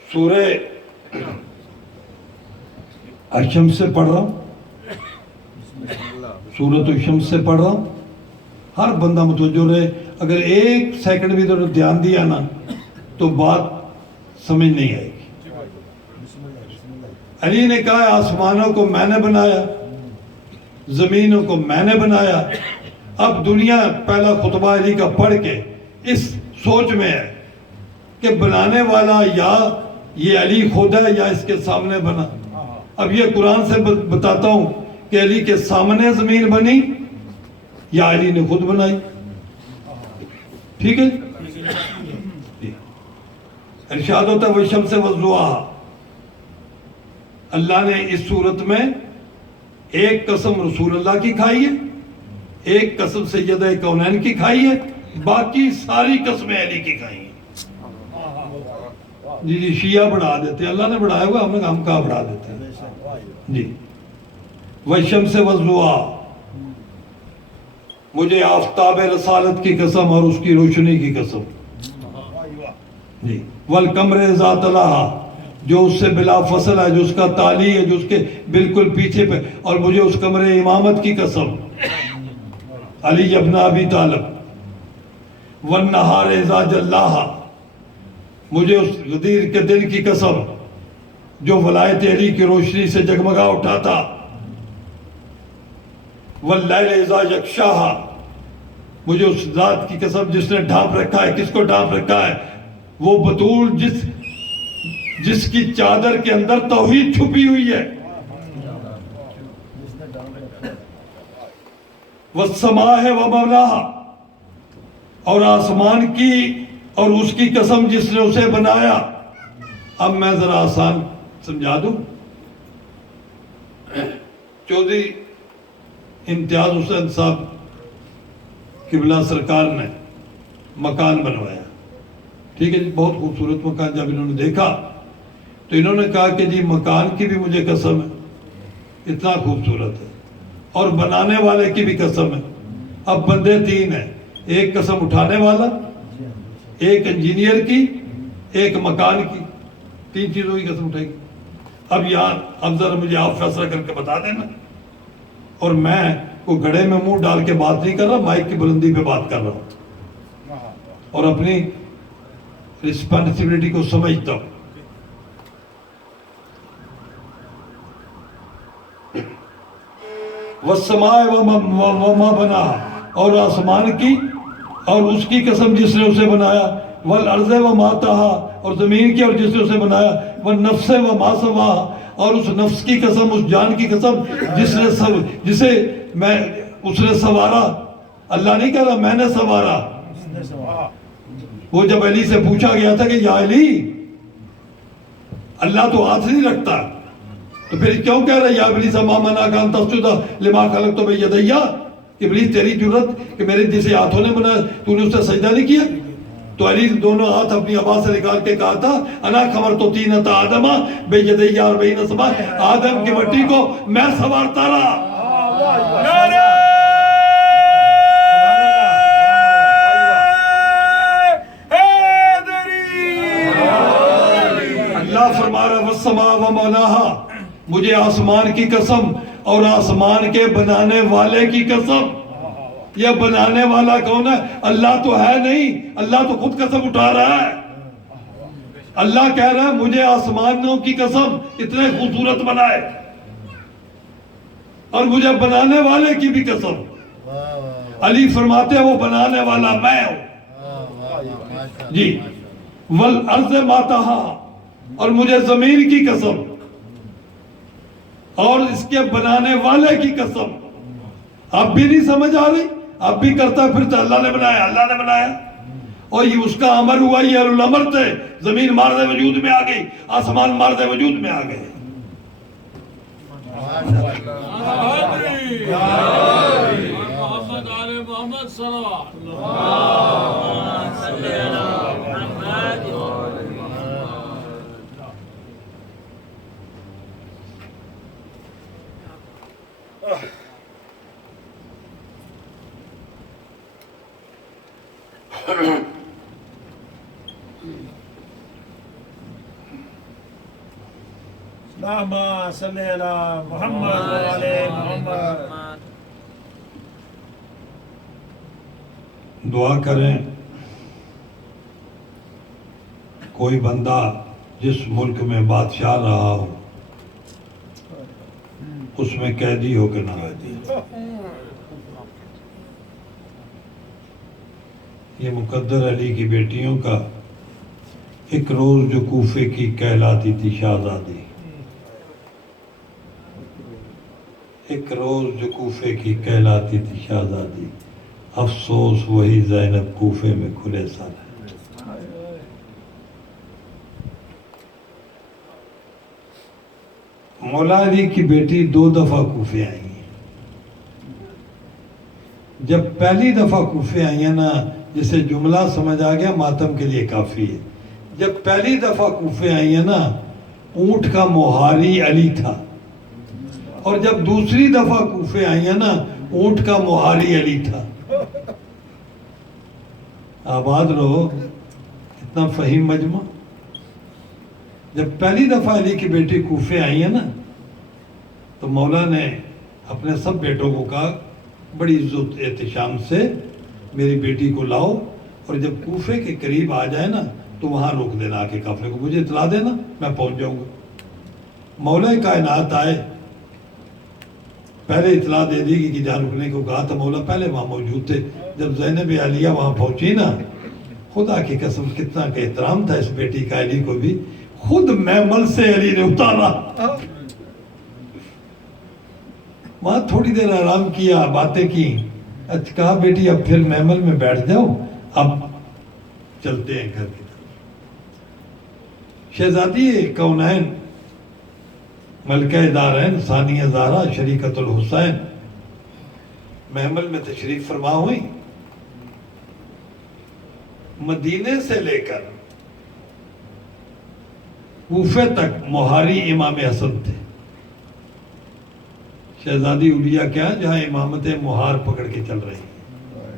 سورہ الشمس سے پڑھ رہا ہوں، سورۃ الشمس سے پڑھ رہا ہوں، ہر بندہ متوجہ رہے، اگر 1 سیکنڈ بھی ادھر دھیان دیا نا تو بات سمجھ نہیں آئے گی۔ علی نے کہا آسمانوں کو میں نے بنایا، زمینوں کو میں نے بنایا۔ اب دنیا پہلا خطبہ علی کا پڑھ کے اس سوچ میں ہے کہ بنانے والا یا یہ علی خود ہے یا اس کے سامنے بنا۔ اب یہ قرآن سے بتاتا ہوں کہ علی کے سامنے زمین بنی یا علی نے خود بنائی؟ ٹھیک ہے جی۔ ارشاد ہوتا ہے والشمس والضحیٰ، اللہ نے اس صورت میں ایک قسم رسول اللہ کی کھائی ہے، ایک قسم سیدہ کونین کی کھائی ہے، باقی ساری قسمیں علی کی کھائی ہیں۔ جی شیعہ بڑھا دیتے ہیں، اللہ نے بڑھایا ہوا، ہم کہاں بڑھا دیتے ہیں جی۔ والشمس والضحیٰ، مجھے آفتاب رسالت کی قسم اور اس کی روشنی کی قسم جی۔ والقمر اذا تلاہا، جو اس سے بلا فصل ہے، جو اس کا تالی ہے، جو اس کے بالکل پیچھے پہ، اور مجھے اس قمر امامت کی قسم علی ابن ابی طالب۔ والنہار اذا جلاہا، مجھے اس غدیر کے دن کی قسم جو ولایت علی کی روشنی سے جگمگا اٹھا تھا۔ واللیل اذا یغشاہا، مجھے اس ذات کی قسم جس نے ڈھانپ رکھا ہے، کس کو ڈھانپ رکھا ہے؟ وہ بطول جس کی چادر کے اندر توحید چھپی ہوئی ہے۔ والسماء وما بناہا، اور آسمان کی اور اس کی قسم جس نے اسے بنایا۔ اب میں ذرا آسان سمجھا دوں۔ چودھری امتیاز حسین صاحب قبلہ سرکار نے مکان بنوایا، ٹھیک ہے جی، بہت خوبصورت مکان۔ جب انہوں نے دیکھا تو انہوں نے کہا کہ جی مکان کی بھی مجھے قسم ہے، اتنا خوبصورت ہے، اور بنانے والے کی بھی قسم ہے۔ اب بندے تین ہیں، ایک قسم اٹھانے والا، ایک انجینئر کی، ایک مکان کی، تین چیزوں کی قسم اٹھائے گی۔ اب یہاں اب ذرا مجھے آپ فیصلہ کر کے بتا دینا، اور میں کوئی گڑھے میں منہ ڈال کے بات نہیں کر رہا، مائک کی بلندی پہ بات کر رہا ہوں اور اپنی رسپانسبلٹی کو سمجھتا ہوں۔ والسماء وما بناہا، اور آسمان کی اور اس کی قسم جس نے اسے بنایا۔ والارض وما طحاہا، اور زمین کی اور جس نے اسے بنایا۔ والنفس وما سواہا، اور اس نفس کی قسم، اس جان کی قسم جسے اس نے سوارا۔ اللہ نہیں کہہ رہا میں نے سوارا۔ وہ جب علی سے پوچھا گیا تھا کہ یا علی، اللہ تو ہاتھ نہیں رکھتا، تو پھر کیوں کہہ رہا یا ابلیس ما منعک ان تسجد لما خلقت بیدی؟ ابلیس تیری جرت کہ میرے جسے ہاتھوں نے بنایا تو نے اس سے سجدہ نہیں کیا؟ تو علی دونوں ہاتھ اپنی آواز سے نکال کے کہا تھا انا خمرت طینۃ آدم بیدی اور بین سما، آدم کی مٹی کو میں سوارتا رہا۔ اللہ فرما رہا والسماء وما بناہا، مجھے آسمان کی قسم اور آسمان کے بنانے والے کی قسم۔ یہ بنانے والا کون ہے؟ اللہ تو ہے نہیں، اللہ تو خود قسم اٹھا رہا ہے۔ اللہ کہہ رہا ہے مجھے آسمانوں کی قسم، اتنے خوبصورت بنائے، اور مجھے بنانے والے کی بھی قسم۔ علی فرماتے ہیں وہ بنانے والا میں ہوں جی۔ والارض ما طحاہا، اور مجھے زمین کی قسم اور اس کے بنانے والے کی قسم۔ اب بھی نہیں سمجھ آ رہی؟ اب بھی کرتا پھرتا اللہ نے بنایا، اللہ نے بنایا، اور یہ اس کا امر ہوا، یہ الامر تھے۔ زمین مارد وجود میں آ گئی، آسمان مارد وجود میں آ گئے۔ محمد آل محمد صلی اللہ علیہ اللهم صل على محمد وعلى محمد۔ دعا کریں کوئی بندہ جس ملک میں بادشاہ رہا ہو اس میں قیدی ہو کے نہ رہتی۔ یہ مقدر علی کی بیٹیوں کا ایک روز جو کوفے کی کہلاتی تھی شہزادی، ایک روز جو کوفے کی کہلاتی تھی شہزادی، افسوس وہی زینب کوفے میں کھلے سر ہے۔ مولا علی کی بیٹی 2 دفعہ کوفے آئی ہیں۔ جب پہلی دفعہ کوفے آئی ہیں نا، جسے جملہ سمجھ آ گیا ماتم کے لیے کافی ہے۔ جب پہلی دفعہ کوفے آئی ہیں نا، اونٹ کا مہاری علی تھا، اور جب دوسری دفعہ کوفے آئی ہیں نا، اونٹ کا مہاری علی تھا۔ آباد رہو، اتنا فہیم مجمع۔ جب پہلی دفعہ علی کی بیٹی کوفے آئی ہیں نا، تو مولا نے اپنے سب بیٹوں کو کہا بڑی عزت احتشام سے میری بیٹی کو لاؤ، اور جب کوفے کے قریب آ جائے نا تو وہاں روک دینا، آ کے قافلے کو مجھے اطلاع دینا، میں پہنچ جاؤں گا۔ مولا کائنات آئے، پہلے اطلاع دے دی کہ جہاں رکنے کو کہا تھا، مولا پہلے وہاں موجود تھے۔ جب زینب عالیہ وہاں پہنچی نا، خدا کی قسم کتنا کہ احترام تھا اس بیٹی کا علی کو بھی، خود محمل سے علی نے اتارا، وہاں تھوڑی دیر آرام کیا، باتیں کی، اچھا کہا بیٹی اب پھر محمل میں بیٹھ جاؤ، اب چلتے ہیں گھر کی طرف۔ شہزادی کونین ملکہ دارین ثانیہ زہرا شریکت الحسین محمل میں تشریف فرما ہوئی۔ مدینے سے لے کر کوفے تک مہاری امام حسن تھے۔ شہزادی اولیاء کیا جہاں امامت مہار پکڑ کے چل رہی ہیں،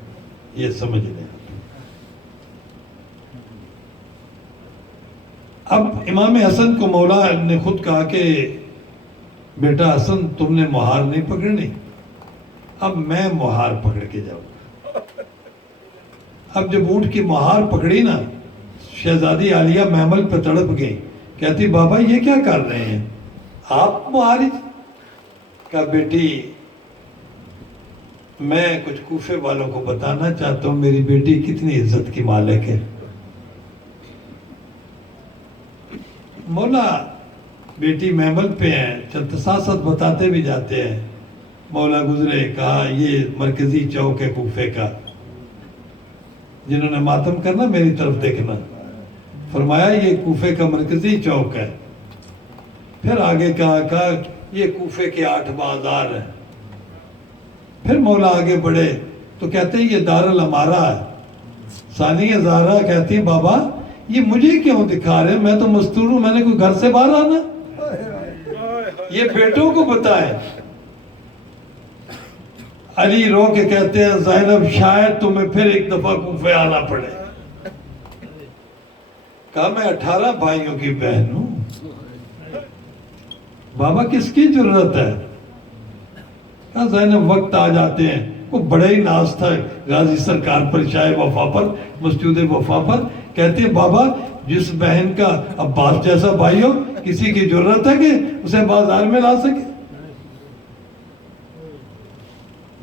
یہ سمجھ لیں۔ اب امام حسن کو مولا نے خود کہا کہ بیٹا حسن تم نے مہار نہیں پکڑنی، اب میں مہار پکڑ کے جاؤں۔ اب جب اونٹ کی مہار پکڑی نا، شہزادی عالیہ محمل پہ تڑپ گئی، کہتی بابا یہ کیا کر رہے ہیں آپ مہاری؟ کہا بیٹی میں کچھ کوفے والوں کو بتانا چاہتا ہوں میری بیٹی کتنی عزت کی مالک ہے۔ مولا بیٹی محمل پہ ہیں، چند ساتھ بتاتے بھی جاتے ہیں۔ مولا گزرے، کہا یہ مرکزی چوک ہے کوفے کا، جنہوں نے ماتم کرنا میری طرف دیکھنا، فرمایا یہ کوفے کا مرکزی چوک ہے۔ پھر آگے کہا یہ کوفے کے 8 بازار ہیں۔ پھر مولا آگے بڑھے تو کہتے ہیں یہ دار الامارہ ہے۔ ثانیہ زہرا کہتی ہیں بابا یہ مجھے کیوں دکھا رہے ہیں، میں تو مستور ہوں، میں نے کوئی گھر سے باہر آنا، یہ بیٹوں کو بتائیں۔ علی رو کے کہتے ہیں زینب شاید تمہیں پھر ایک دفعہ کوفے آنا پڑے۔ کہا میں 18 بھائیوں کی بہن ہوں، بابا کس کی ضرورت ہے؟ کہا زینب وقت آ جاتے ہیں، وہ بڑا ہی ناز تھا غازی سرکار پر، شاہ وفا پر، مسجود وفا پر، کہتے ہیں بابا جس بہن کا عباس جیسا بھائی ہو کسی کی ضرورت ہے کہ اسے بازار میں لا سکے؟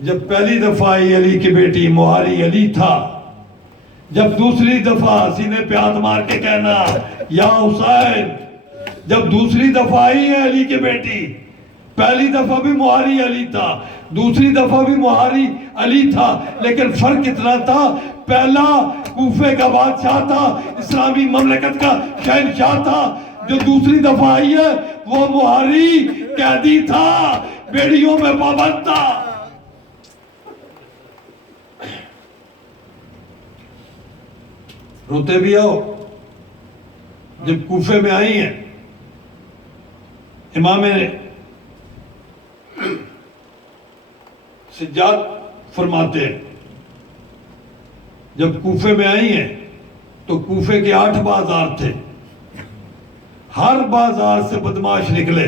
جب پہلی دفعہ آئی علی کی بیٹی مہاری علی تھا، جب دوسری دفعہ سینے پہ ہاتھ مار کے کہنا یا حسین، جب دوسری دفعہ آئی ہے علی کی بیٹی، پہلی دفعہ بھی مہاری علی تھا، دوسری دفعہ بھی مہاری علی تھا، لیکن فرق اتنا تھا پہلا کوفے کا بادشاہ تھا، اسلامی مملکت کا شہنشاہ تھا، جو دوسری دفعہ آئی ہے وہ مہاری قیدی تھا، بیڑیوں میں پابند تھا۔ روتے بھی آؤ، جب کوفے میں آئی ہیں امام سجاد فرماتے ہیں جب کوفے میں آئی ہیں تو کوفے کے 8 بازار تھے، ہر بازار سے بدماش نکلے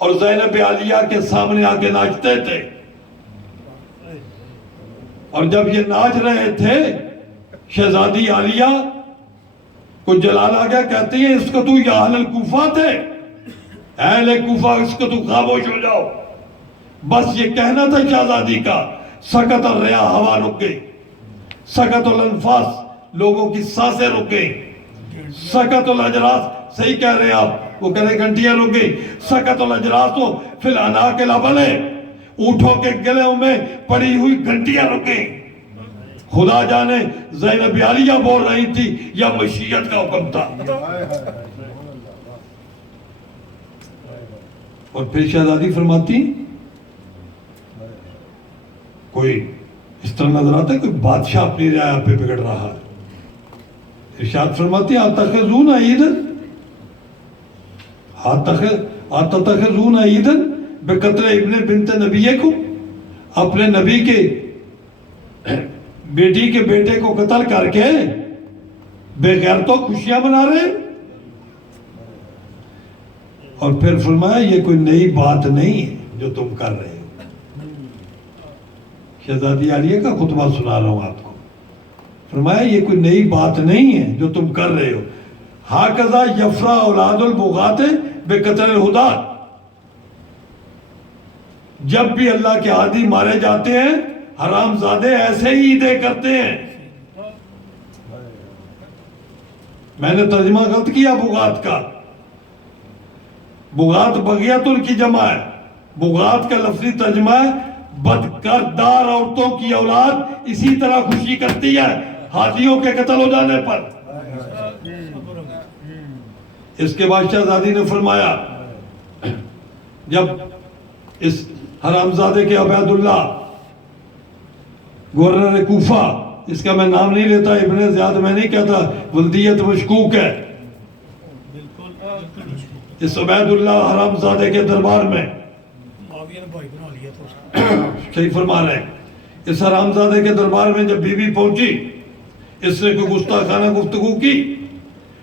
اور زینب عالیہ کے سامنے آ کے ناچتے تھے، اور جب یہ ناچ رہے تھے شہزادی عالیہ کو جلال آ گیا، کہتے ہیں اس کو تو یا اہل الکوفہ تھے، اہل کوفہ اس کو تو خاموش ہو جاؤ۔ بس یہ کہنا تھا شہزادی کا، سکت الریا ہوا رک گئی، سکت الانفاس لوگوں کی سانسیں رک گئی، سکت الاجراس صحیح کہہ رہے آپ، وہ کہہ رہے گھنٹیاں رک گئی. سکت الاجراس فی العناق الابلے, اونٹوں کے گلوں میں پڑی ہوئی گھنٹیاں رک گئی. خدا جانے زینب عالیہ بول رہی تھی یا مشیت کا حکم تھا. اور پھر شہزادی فرماتی کوئی اس طرح نظر آتا ہے کوئی بادشاہ اپنی رعایا پہ بگڑ رہا ہے. ارشاد فرماتی اتخذون عیدن اتخذون عیدن بقتل ابن بنت نبیکم, اپنے نبی کے بیٹی کے بیٹے کو قتل کر کے بے غیرتوں خوشیاں منا رہے. اور پھر فرمایا یہ کوئی نئی بات نہیں ہے جو تم کر رہے ہو. شہزادی عالیہ کا خطبہ سنا رہا ہوں آپ کو. فرمایا یہ کوئی نئی بات نہیں ہے جو تم کر رہے ہو. ہاکذا یفرح اولاد البغاۃ بقتل الہداۃ, جب بھی اللہ کے عادی مارے جاتے ہیں حرام زادے ایسے ہی عیدیں کرتے ہیں. میں نے ترجمہ غلط کیا بغات کا. بغات بغیت کی جمع ہے. بغات کا لفظی ترجمہ ہے بدکردار عورتوں کی اولاد اسی طرح خوشی کرتی ہے ہاتھیوں کے قتل ہو جانے پر. اس کے بعد شہزادی نے فرمایا جب اس حرامزادے کے عبید اللہ گورنر کوفہ, اس کا میں نام نہیں لیتا, ابن زیاد میں نہیں کہتا, ولدیت مشکوک ہے, اس عبید اللہ حرامزادے کے دربار میں صحیح فرما رہے ہیں, اس حرامزادے کے دربار میں جب بی بی پہنچی, اس نے کوئی گستاخانہ گفتگو کی,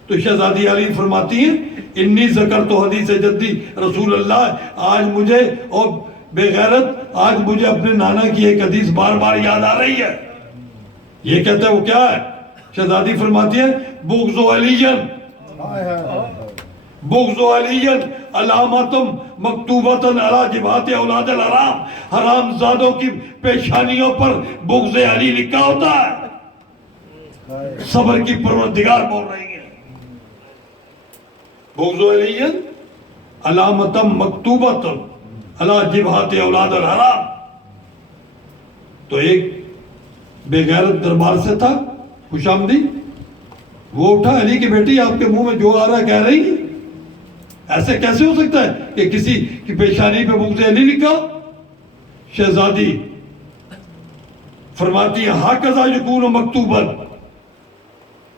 تو شہزادی علی فرماتی ہیں انی ذکرت حدیث جدی رسول اللہ, آج مجھے اور بے غیرت آج مجھے اپنے نانا کی ایک حدیث بار بار یاد آ رہی ہے. یہ کہتے ہیں وہ کیا ہے؟ شہزادی فرماتی ہیں بغض علیین, بغض علیین علامتم مکتوبتن علی جبہات اولاد الحرام, حرام زادوں کی پیشانیوں پر بغض علی لکھا ہوتا ہے. صبر کی پروردگار بول رہی ہیں بغض علیین علامتم مکتوبتن علی جبہات اولاد الحرام. تو ایک بے غیرت دربار سے تھا, خوش آمدید, وہ اٹھا, علی کی بیٹی آپ کے منہ میں جو آ رہا ہے کہہ رہی ہے, ایسے کیسے ہو سکتا ہے کہ کسی کی پیشانی پہ بغض علی لکھا؟ شہزادی فرماتی ہیں ہاکذا یکون مکتوبا,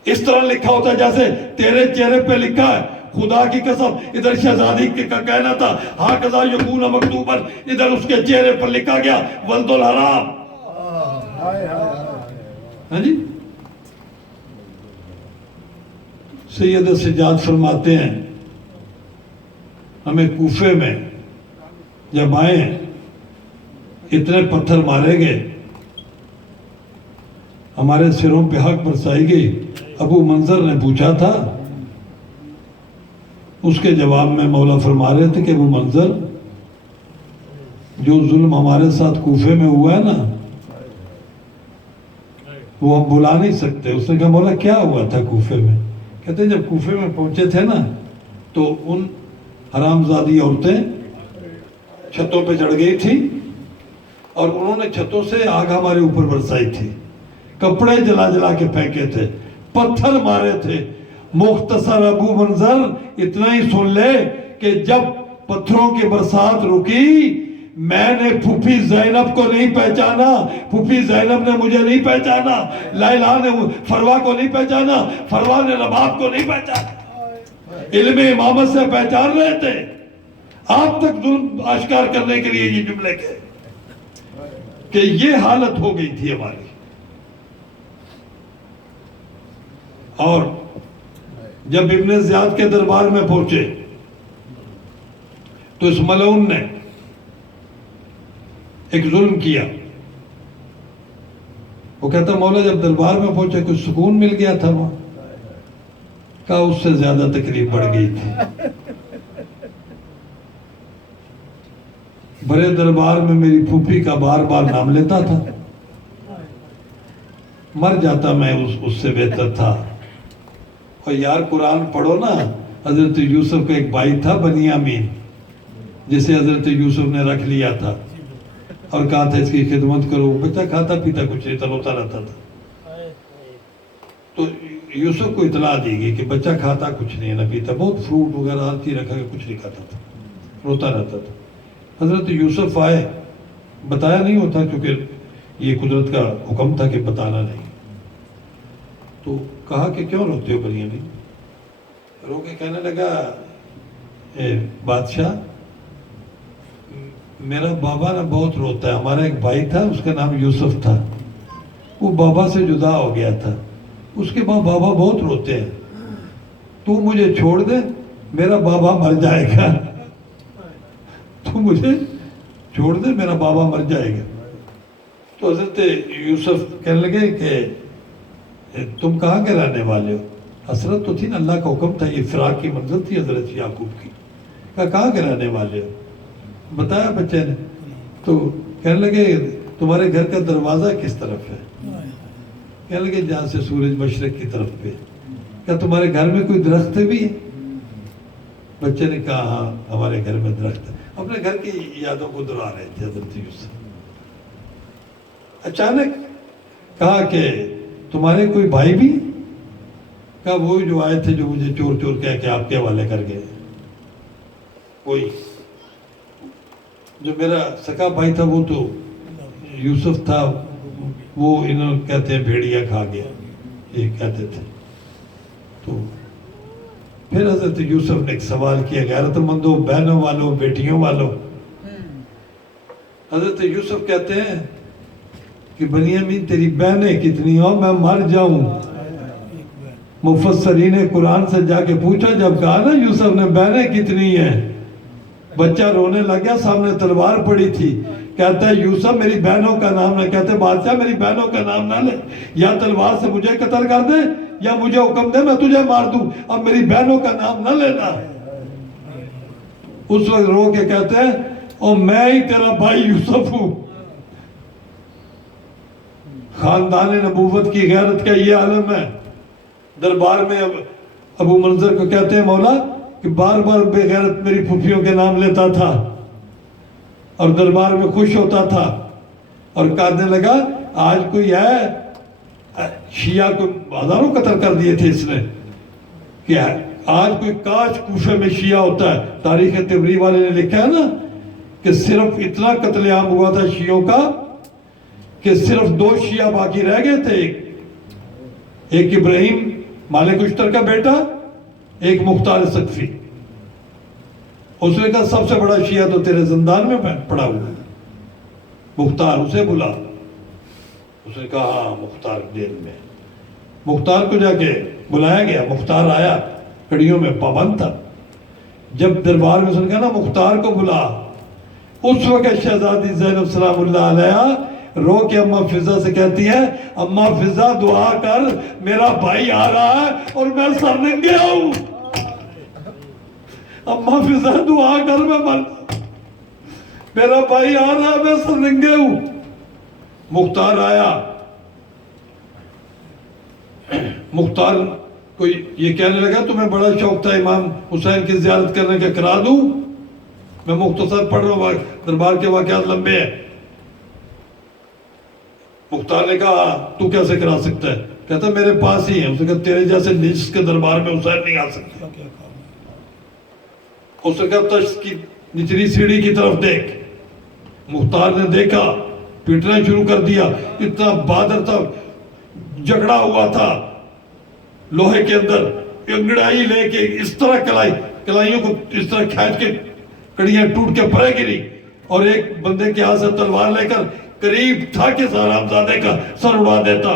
اس طرح لکھا ہوتا ہے جیسے تیرے چہرے پہ لکھا ہے. خدا کی قسم ادھر شہزادی کا کہنا تھا ہاکذا یکون مکتوبا, ادھر اس کے چہرے پر لکھا گیا ولد الحرام. ہاں جی, سید سجاد فرماتے ہیں ہمیں کوفے میں جب آئے اتنے پتھر مارے گئے, ہمارے سروں پہ حق برسائی گئی. ابو منظر نے پوچھا تھا, اس کے جواب میں مولا فرما رہے تھے کہ ابو منظر جو ظلم ہمارے ساتھ کوفے میں ہوا ہے نا وہ ہم بلا نہیں سکتے. اس نے کہا مولا کیا ہوا تھا کوفے میں؟ کہتے ہیں جب کوفے میں پہنچے تھے نا تو ان حرامزادی عورتیں چھتوں پہ چڑھ گئی تھی اور انہوں نے چھتوں سے آگ ہمارے اوپر برسائی تھی, کپڑے جلا جلا کے پھینکے تھے, پتھر مارے تھے. مختصر ابو منظر اتنا ہی سن لے کہ جب پتھروں کی برسات رکی میں نے پھوپھی زینب کو نہیں پہچانا, پھوپھی زینب نے مجھے نہیں پہچانا, لیلا نے فروا کو نہیں پہچانا, فروا نے رباب کو نہیں پہچانا. علم امامت سے پہچان رہے تھے, آپ تک ظلم آشکار کرنے کے لیے یہ جملے کے کہ یہ حالت ہو گئی تھی ہماری. اور جب ابن زیاد کے دربار میں پہنچے تو اس ملعون نے ایک ظلم کیا. وہ کہتا مولا جب دربار میں پہنچے کچھ سکون مل گیا تھا وہاں, کہا اس سے زیادہ تکلیف بڑھ گئی تھی. بڑے دربار میں میری پھوپھی کا بار بار نام لیتا تھا, مر جاتا میں اس سے بہتر تھا. اور یار قرآن پڑھو نا حضرت یوسف کا ایک بھائی تھا بنیامین، جسے حضرت یوسف نے رکھ لیا تھا اور کہا تھا اس کی خدمت کرو. بچہ کھاتا پیتا کچھ نہیں، تلوتا رہتا تھا. تو یوسف کو اطلاع دی گئی کہ بچہ کھاتا کچھ نہیں، نہ پیتا، بہت فروٹ وغیرہ ہر چیز رکھا کے کچھ نہیں کھاتا تھا، روتا رہتا تھا. حضرت یوسف آئے، بتایا نہیں ہوتا کیونکہ یہ قدرت کا حکم تھا کہ بتانا نہیں. تو کہا کہ کیوں روتے ہو بنیامین؟ رو کے کہنے لگا اے بادشاہ، میرا بابا نا بہت روتا ہے. ہمارا ایک بھائی تھا، اس کا نام یوسف تھا، وہ بابا سے جدا ہو گیا تھا. اس کے بعد بابا بہت روتے ہیں، تو مجھے چھوڑ دے، میرا بابا مر جائے گا. تو مجھے چھوڑ دے، میرا بابا مر جائے گا. تو حضرت یوسف کہنے لگے کہ تم کہاں کے رہنے والے ہو؟ حسرت تو تھی نا، اللہ کا حکم تھا، یہ فراق کی منزل تھی حضرت یعقوب کی. کہاں کے رہنے والے ہو؟ بتایا بچے نے. تو کہنے لگے تمہارے گھر کا دروازہ کس طرف ہے؟ کہنے لگے جہاں سے سورج مشرق کی طرف پہ. کیا تمہارے گھر میں کوئی درخت بھی ہے؟ بچے نے کہا ہاں ہمارے گھر میں درخت ہے. اپنے گھر کی یادوں کو دہرا رہے تھے حضرت یوسف. اچانک کہا کہ تمہارے کوئی بھائی بھی؟ کہا وہ جو آئے تھے جو مجھے چور چور کہہ کے آپ کے حوالے کر گئے. وہی جو میرا سکا بھائی تھا وہ تو یوسف تھا، وہ انہوں کہتے ہیں بھیڑیا کھا گیا، یہ کہتے تھے. تو پھر حضرت یوسف نے ایک سوال کیا، غیرت مندوں، بہنوں والوں، بیٹیوں والوں. حضرت یوسف کہتے ہیں کہ بنیامین تیری بہنیں کتنی ہو، میں مر جاؤں. مفسرین قرآن سے جا کے پوچھا، جب کہا نا یوسف نے بہنیں کتنی ہیں، بچہ رونے لگ گیا، سامنے تلوار پڑی تھی. کہتا ہے یوسف میری بہنوں کا نام نہ، کہتے بادشاہ میری بہنوں کا نام نہ لے، یا تلوار سے مجھے قتل کر دے یا مجھے حکم دے میں تجھے مار دوں، اب میری بہنوں کا نام نہ لینا. اس وقت رو کے کہتے ہیں او میں ہی تیرا بھائی یوسف ہوں. خاندان نبوت کی غیرت کا یہ عالم ہے. دربار میں ابو منظر کو کہتے ہیں مولا کہ بار بار بے غیرت میری پھوپھیوں کے نام لیتا تھا اور دربار میں خوش ہوتا تھا، اور کہنے لگا آج کوئی ہے، شیعہ کو ہزاروں قتل کر دیے تھے اس نے، کہ آج کوئی کاش کوفے میں شیعہ ہوتا ہے. تاریخ تبری والے نے لکھا ہے نا کہ صرف اتنا قتل عام ہوا تھا شیعوں کا کہ صرف 2 شیعہ باقی رہ گئے تھے. ایک ابراہیم مالک اشتر کا بیٹا، ایک مختار سقفی. اس نے کہا سب سے بڑا شیعہ تو تیرے زندان میں پڑا ہوا ہے، مختار اسے بلا. اس نے کہا ہاں مختار جیل میں. مختار کو جا کے بلایا گیا، مختار آیا، کڑیوں میں پابند تھا. جب دربار میں اس نے کہا نا مختار کو بلا، اس وقت شہزادی زینب سلام اللہ علیہ رو کے اماں فضا سے کہتی ہے اماں فضا دعا کر، میرا بھائی آ رہا ہے اور میں سرنگے ہوں. اماں فضا دعا کر، میں میرا بھائی آ رہا ہے، میں سرنگے ہوں. مختار آیا. مختار کو یہ کہنے لگا تمہیں بڑا شوق تھا امام حسین کی زیارت کرنے کا، کرا دوں؟ میں مختصر پڑھ رہا ہوں، دربار کے واقعات لمبے ہیں. مختار نے کہا تو کیسے کرا سکتا ہے؟ کہتا میرے پاس ہی ہے. اس نے کہا تیرے جیسے نجس کے دربار میں حسین نہیں آ سکتا. اس نے کہا تشت کی نچلی سیڑھی کی طرف دیکھ. مختار نے دیکھا، پیٹنا شروع کر دیا. اتنا بہادر تھا، جھگڑا ہوا تھا لوہے کے اندر، انگڑائی لے کے اس طرح کلائیوں کو اس طرح کھینچ کے کڑیاں ٹوٹ کے پرے گری، اور ایک بندے کے ہاتھ سے تلوار لے کر قریب تھا کہ حرامزادے کا سر اڑا دیتا.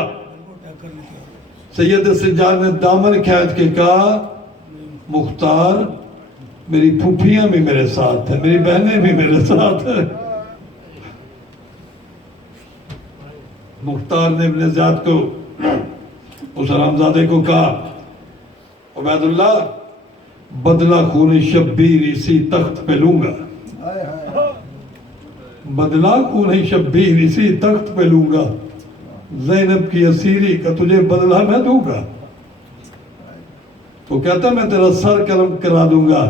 سید سجاد نے دامن کھینچ کے کہا مختار میری پھوپھیاں بھی میرے ساتھ ہیں، میری بہنیں بھی میرے ساتھ ہیں. مختار نے ابن زیاد کو، اس حرامزادے کو کہا عبید اللہ بدلہ خون شبیر اسی تخت پہ لوں گا، بدلہ خون شبیر اسی تخت پہ لوں گا، زینب کی اسیری کا تجھے بدلہ میں دوں گا. تو کہتا میں تیرا سر قلم کرا دوں گا.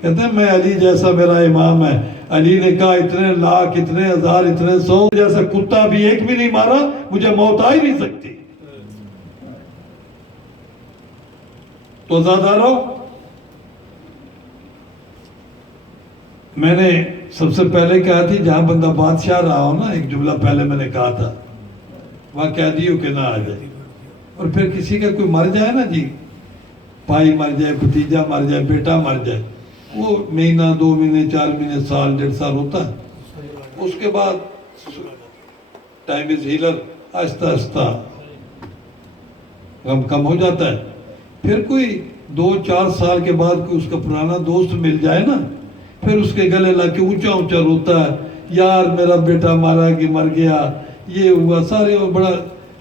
کہتے ہیں میں علی جیسا میرا امام ہے. علی نے کہا اتنے لاکھ اتنے ہزار اتنے سو جیسا کتا بھی ایک بھی نہیں مارا, مجھے موت آ ہی نہیں سکتی. تو زادارو, میں نے سب سے پہلے کہا تھی جہاں بندہ بادشاہ رہا ہو نا, ایک جملہ پہلے میں نے کہا تھا, وہاں قیدیوں کے نہ آ جائے. اور پھر کسی کا کوئی مر جائے نا جی, بھائی مر جائے, بھتیجا مر جائے, بیٹا مر جائے, وہ مہینہ 2 مہینے 4 مہینے سال 1.5 سال ہوتا ہے. اس کے بعد ٹائم از ہیلر, آہستہ آہستہ غم کم ہو جاتا ہے. پھر کوئی 2-4 سال کے بعد کوئی اس کا پرانا دوست مل جائے نا, پھر اس کے گلے لا کے اونچا اونچا روتا ہے, یار میرا بیٹا مارا کہ مر گیا, یہ ہوا. سارے بڑا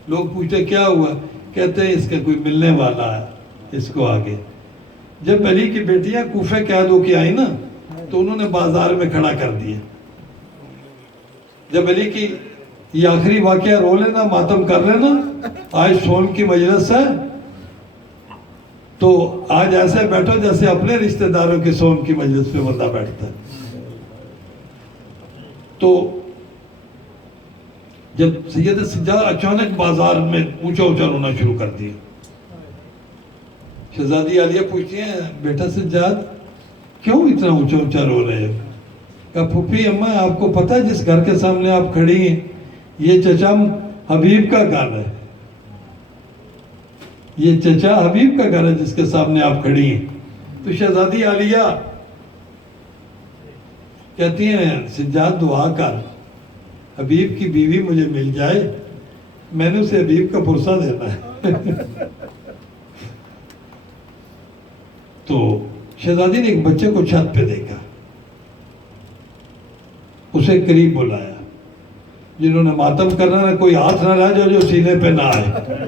لوگ پوچھتے کیا ہوا, کہتے ہیں اس کا کوئی ملنے والا ہے اس کو آگے. جب علی کی بیٹیاں کوفے قید ہو کے آئی نا, تو انہوں نے بازار میں کھڑا کر دیا. جب علی کی یہ آخری واقعہ رو لینا, ماتم کر لینا, آج سون کی مجلس ہے, تو آج ایسے بیٹھو جیسے اپنے رشتہ داروں کے سون کی مجلس پہ بندہ بیٹھتا ہے. تو جب سید سجاد اچانک بازار میں اونچا اونچا رونا شروع کر دیا. شہزادی عالیہ پوچھتی ہیں بیٹا سجاد کیوں اتنا اونچا اونچا رو رہے ہو؟ کہا پھوپھی اماں آپ کو پتہ ہے جس گھر کے سامنے آپ کھڑی ہیں یہ چچا حبیب کا گھر ہے, یہ چچا حبیب کا گھر ہے جس کے سامنے آپ کھڑی ہیں. تو شہزادی عالیہ کہتی ہیں سجاد دعا کر, حبیب کی بیوی مجھے مل جائے, میں نے اسے حبیب کا پرسہ دینا ہے. تو شہزادی نے ایک بچے کو چھت پہ دیکھا, اسے قریب بلایا. جنہوں نے ماتم کرنا ہے کوئی ہاتھ نہ رہ جائے جو سینے پہ نہ آئے.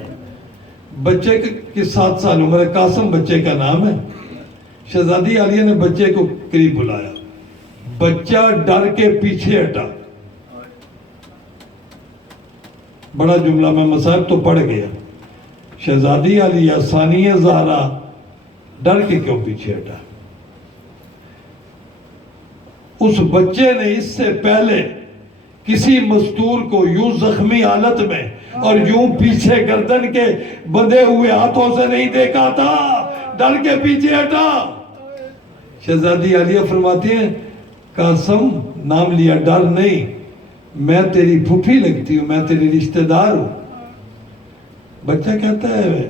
بچے کی 7 سال عمر ہے, قاسم بچے کا نام ہے. شہزادی عالیہ نے بچے کو قریب بلایا, بچہ ڈر کے پیچھے ہٹا. بڑا جملہ میں مصائب تو پڑھ گیا. شہزادی عالیہ ثانیہ زہرا ڈر کے کیوں پیچھے ہٹا؟ اس بچے نے اس سے پہلے کسی مستور کو یوں زخمی حالت میں اور یوں پیچھے گردن کے بندھے ہوئے ہاتھوں سے نہیں دیکھا تھا. ڈر کے پیچھے ہٹا. شہزادی عالیہ فرماتی ہیں قاسم نام لیا, ڈر نہیں, میں تیری پھوپھی لگتی ہوں, میں تیری رشتہ دار ہوں. بچہ کہتا ہے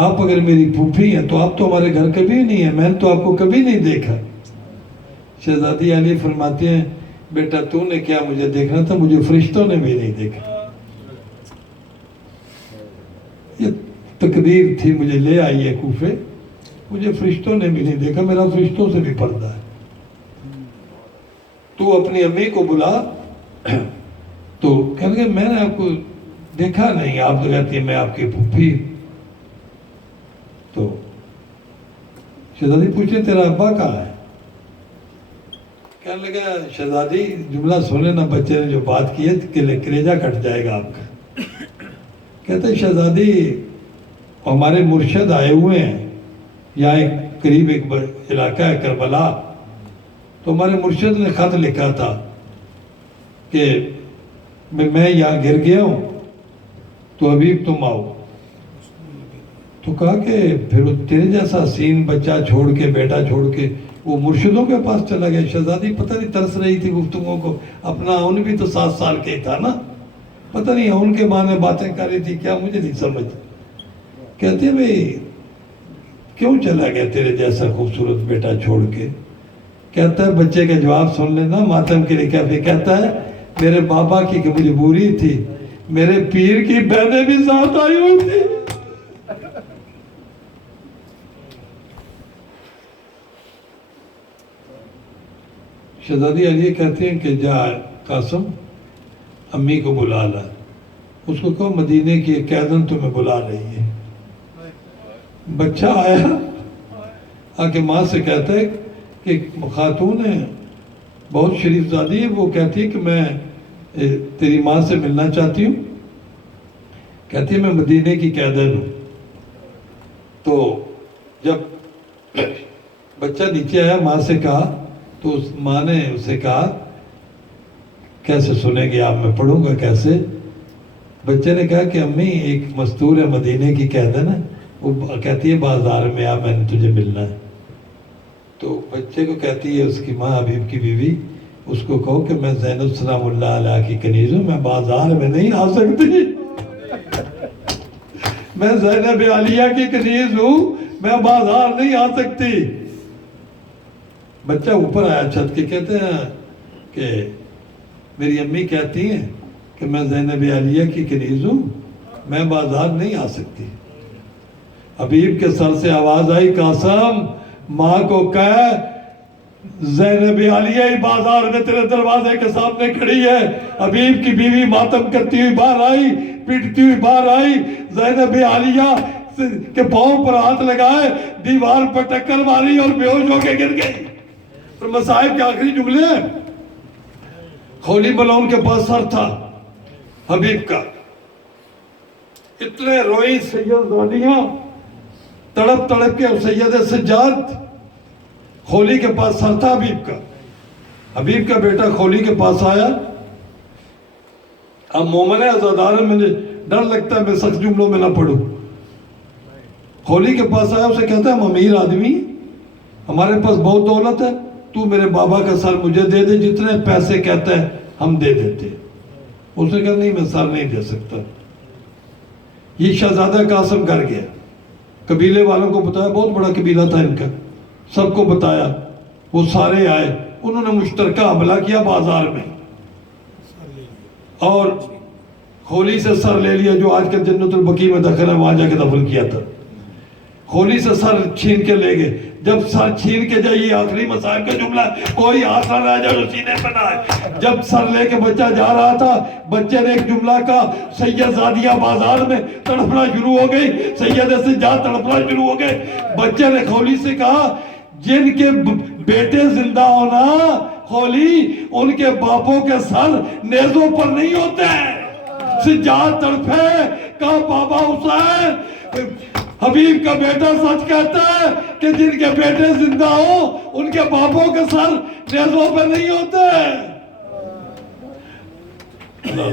آپ اگر میری پھوپھی ہیں تو آپ تو ہمارے گھر کبھی نہیں ہیں, میں نے تو آپ کو کبھی نہیں دیکھا. شہزادی علی فرماتے ہیں بیٹا تو نے کیا مجھے دیکھنا تھا, مجھے فرشتوں نے بھی نہیں دیکھا. یہ تقدیر تھی, مجھے لے آئی ہے کوفے, مجھے فرشتوں نے بھی نہیں دیکھا, میرا فرشتوں سے بھی پردہ ہے. تو اپنی امی کو بلا. تو کہنے لگے میں نے آپ کو دیکھا نہیں, آپ تو کہتی ہیں میں آپ کی پھوپھی. تو شہزادی پوچھے تیرا ابا کہاں ہے؟ کہنے لگا شہزادی جملہ سن لینا, بچے نے جو بات کی ہے کلیجہ کٹ جائے گا آپ کا. کہتے شہزادی ہمارے مرشد آئے ہوئے ہیں, یہاں ایک قریب ایک علاقہ ہے کربلا, تو ہمارے مرشد نے خط لکھا تھا کہ میں یہاں گر گیا ہوں تو حبیب تم آؤ. تو کہا کہ پھر تیرے جیسا حسین بچہ چھوڑ کے, بیٹا چھوڑ کے وہ مرشدوں کے پاس چلا گیا. شہزادی پتہ نہیں ترس رہی تھی گفتگو کو, اپنا ان بھی تو 7 سال کے تھا نا, پتہ نہیں ان کے بانے باتیں کر رہی تھی کیا, مجھے نہیں سمجھ. کہتے ہیں بھئی کیوں چلا گیا تیرے جیسا خوبصورت بیٹا چھوڑ کے؟ کہتا ہے بچے کا جواب سن لینا, ماتم کے لیے کیا. کہتا ہے میرے بابا کی مجبوری تھی, میرے پیر کی بہنیں بھی ساتھ آئی ہوئی تھی. شہزادی علی کہتے ہیں کہ جا قاسم امی کو بلا لا, اس کو کہو مدینے کی ایک قیدن تمہیں بلا رہی ہے. بچہ آیا آ کے ماں سے کہتا ہے کہ خاتون ہے بہت شریف زادی ہے, وہ کہتی ہے کہ میں تیری ماں سے ملنا چاہتی ہوں. کہتی ہے میں مدینے کی قیدن ہوں. تو جب بچہ نیچے آیا ماں سے کہا تو اس ماں نے اسے کہا کیسے سنیں گے آپ, میں پڑھوں گا کیسے؟ بچے نے کہا کہ امی ایک مستور ہے مدینے کی کہہ دینا, وہ کہتی ہے بازار میں آ, میں نے تجھے ملنا ہے. تو بچے کو کہتی ہے اس کی ماں حبیب کی بیوی, اس کو کہو کہ میں زینب سلام اللہ علیہ کی کنیز ہوں, میں بازار میں نہیں آ سکتی, میں زینب عالیہ کی کنیز ہوں, میں بازار نہیں آ سکتی. بچہ اوپر آیا چھت کے, کہتے ہیں کہ میری امی کہتی ہیں کہ میں زینب عالیہ کی کنیز ہوں, میں بازار نہیں آ سکتی. حبیب کے سر سے آواز آئی, قاسم ماں کو کہہ زینب عالیہ ہی بازار میں تیرے دروازے کے سامنے کھڑی ہے. حبیب کی بیوی ماتم کرتی ہوئی باہر آئی, پیٹتی ہوئی باہر آئی, زینب عالیہ کے پاؤں پر ہاتھ لگائے, دیوار پر ٹکر ماری اور بے ہوش ہو کے گر گئی. اور مصائب کے آخری جملے ہیں, خولی ملعون کے پاس سر تھا حبیب کا, اتنے روئی سید زانیہ تڑپ تڑپ کے, اور سید سجاد خولی کے پاس سر تھا حبیب کا. حبیب کا بیٹا خولی کے پاس آیا, اب مومن ہے عزادار ہے, مجھے ڈر لگتا ہے میں سخت جملوں میں نہ پڑھوں. خولی کے پاس آیا, اسے کہتا ہے ہم امیر آدمی, ہمارے پاس بہت دولت ہے, تو میرے بابا کا سر مجھے دے دے, جتنے پیسے کہتا ہے ہم دے دیتے. اس نے کہا نہیں میں سر نہیں دے سکتا. یہ شہزادہ قاسم گھر گیا, قبیلے والوں کو بتایا, بہت بڑا قبیلہ تھا ان کا, سب کو بتایا, وہ سارے آئے, انہوں نے مشترکہ حملہ کیا بازار میں, اور خولی سے سر لے لیا, جو آج کل جنت البقیع میں دفن ہے, وہاں جا کے دفن کیا تھا. خولی سے سر چھین کے لے گئے. جب سر چھین کے جائے, یہ آخری مصائب کا جملہ, کوئی ہاتھ نہ رہ جائے جو سینے پہ نہ آئے. جب سر لے کے بچہ جا رہا تھا, بچے نے ایک جملہ کہا, سید زادیہ بازار میں تڑپنا شروع ہو گئی, سید سجاد تڑپنا شروع ہو گئے. بچے نے خولی سے کہا جن کے بیٹے زندہ ہونا خولی, ان کے باپوں کے سر نیزوں پر نہیں ہوتے. سجاد تڑپے, کہا بابا حسین, حبیب کا بیٹا سچ کہتا ہے کہ جن کے بیٹے زندہ ہوں ان کے باپوں کے سر نیزوں پہ نہیں ہوتے. اللہ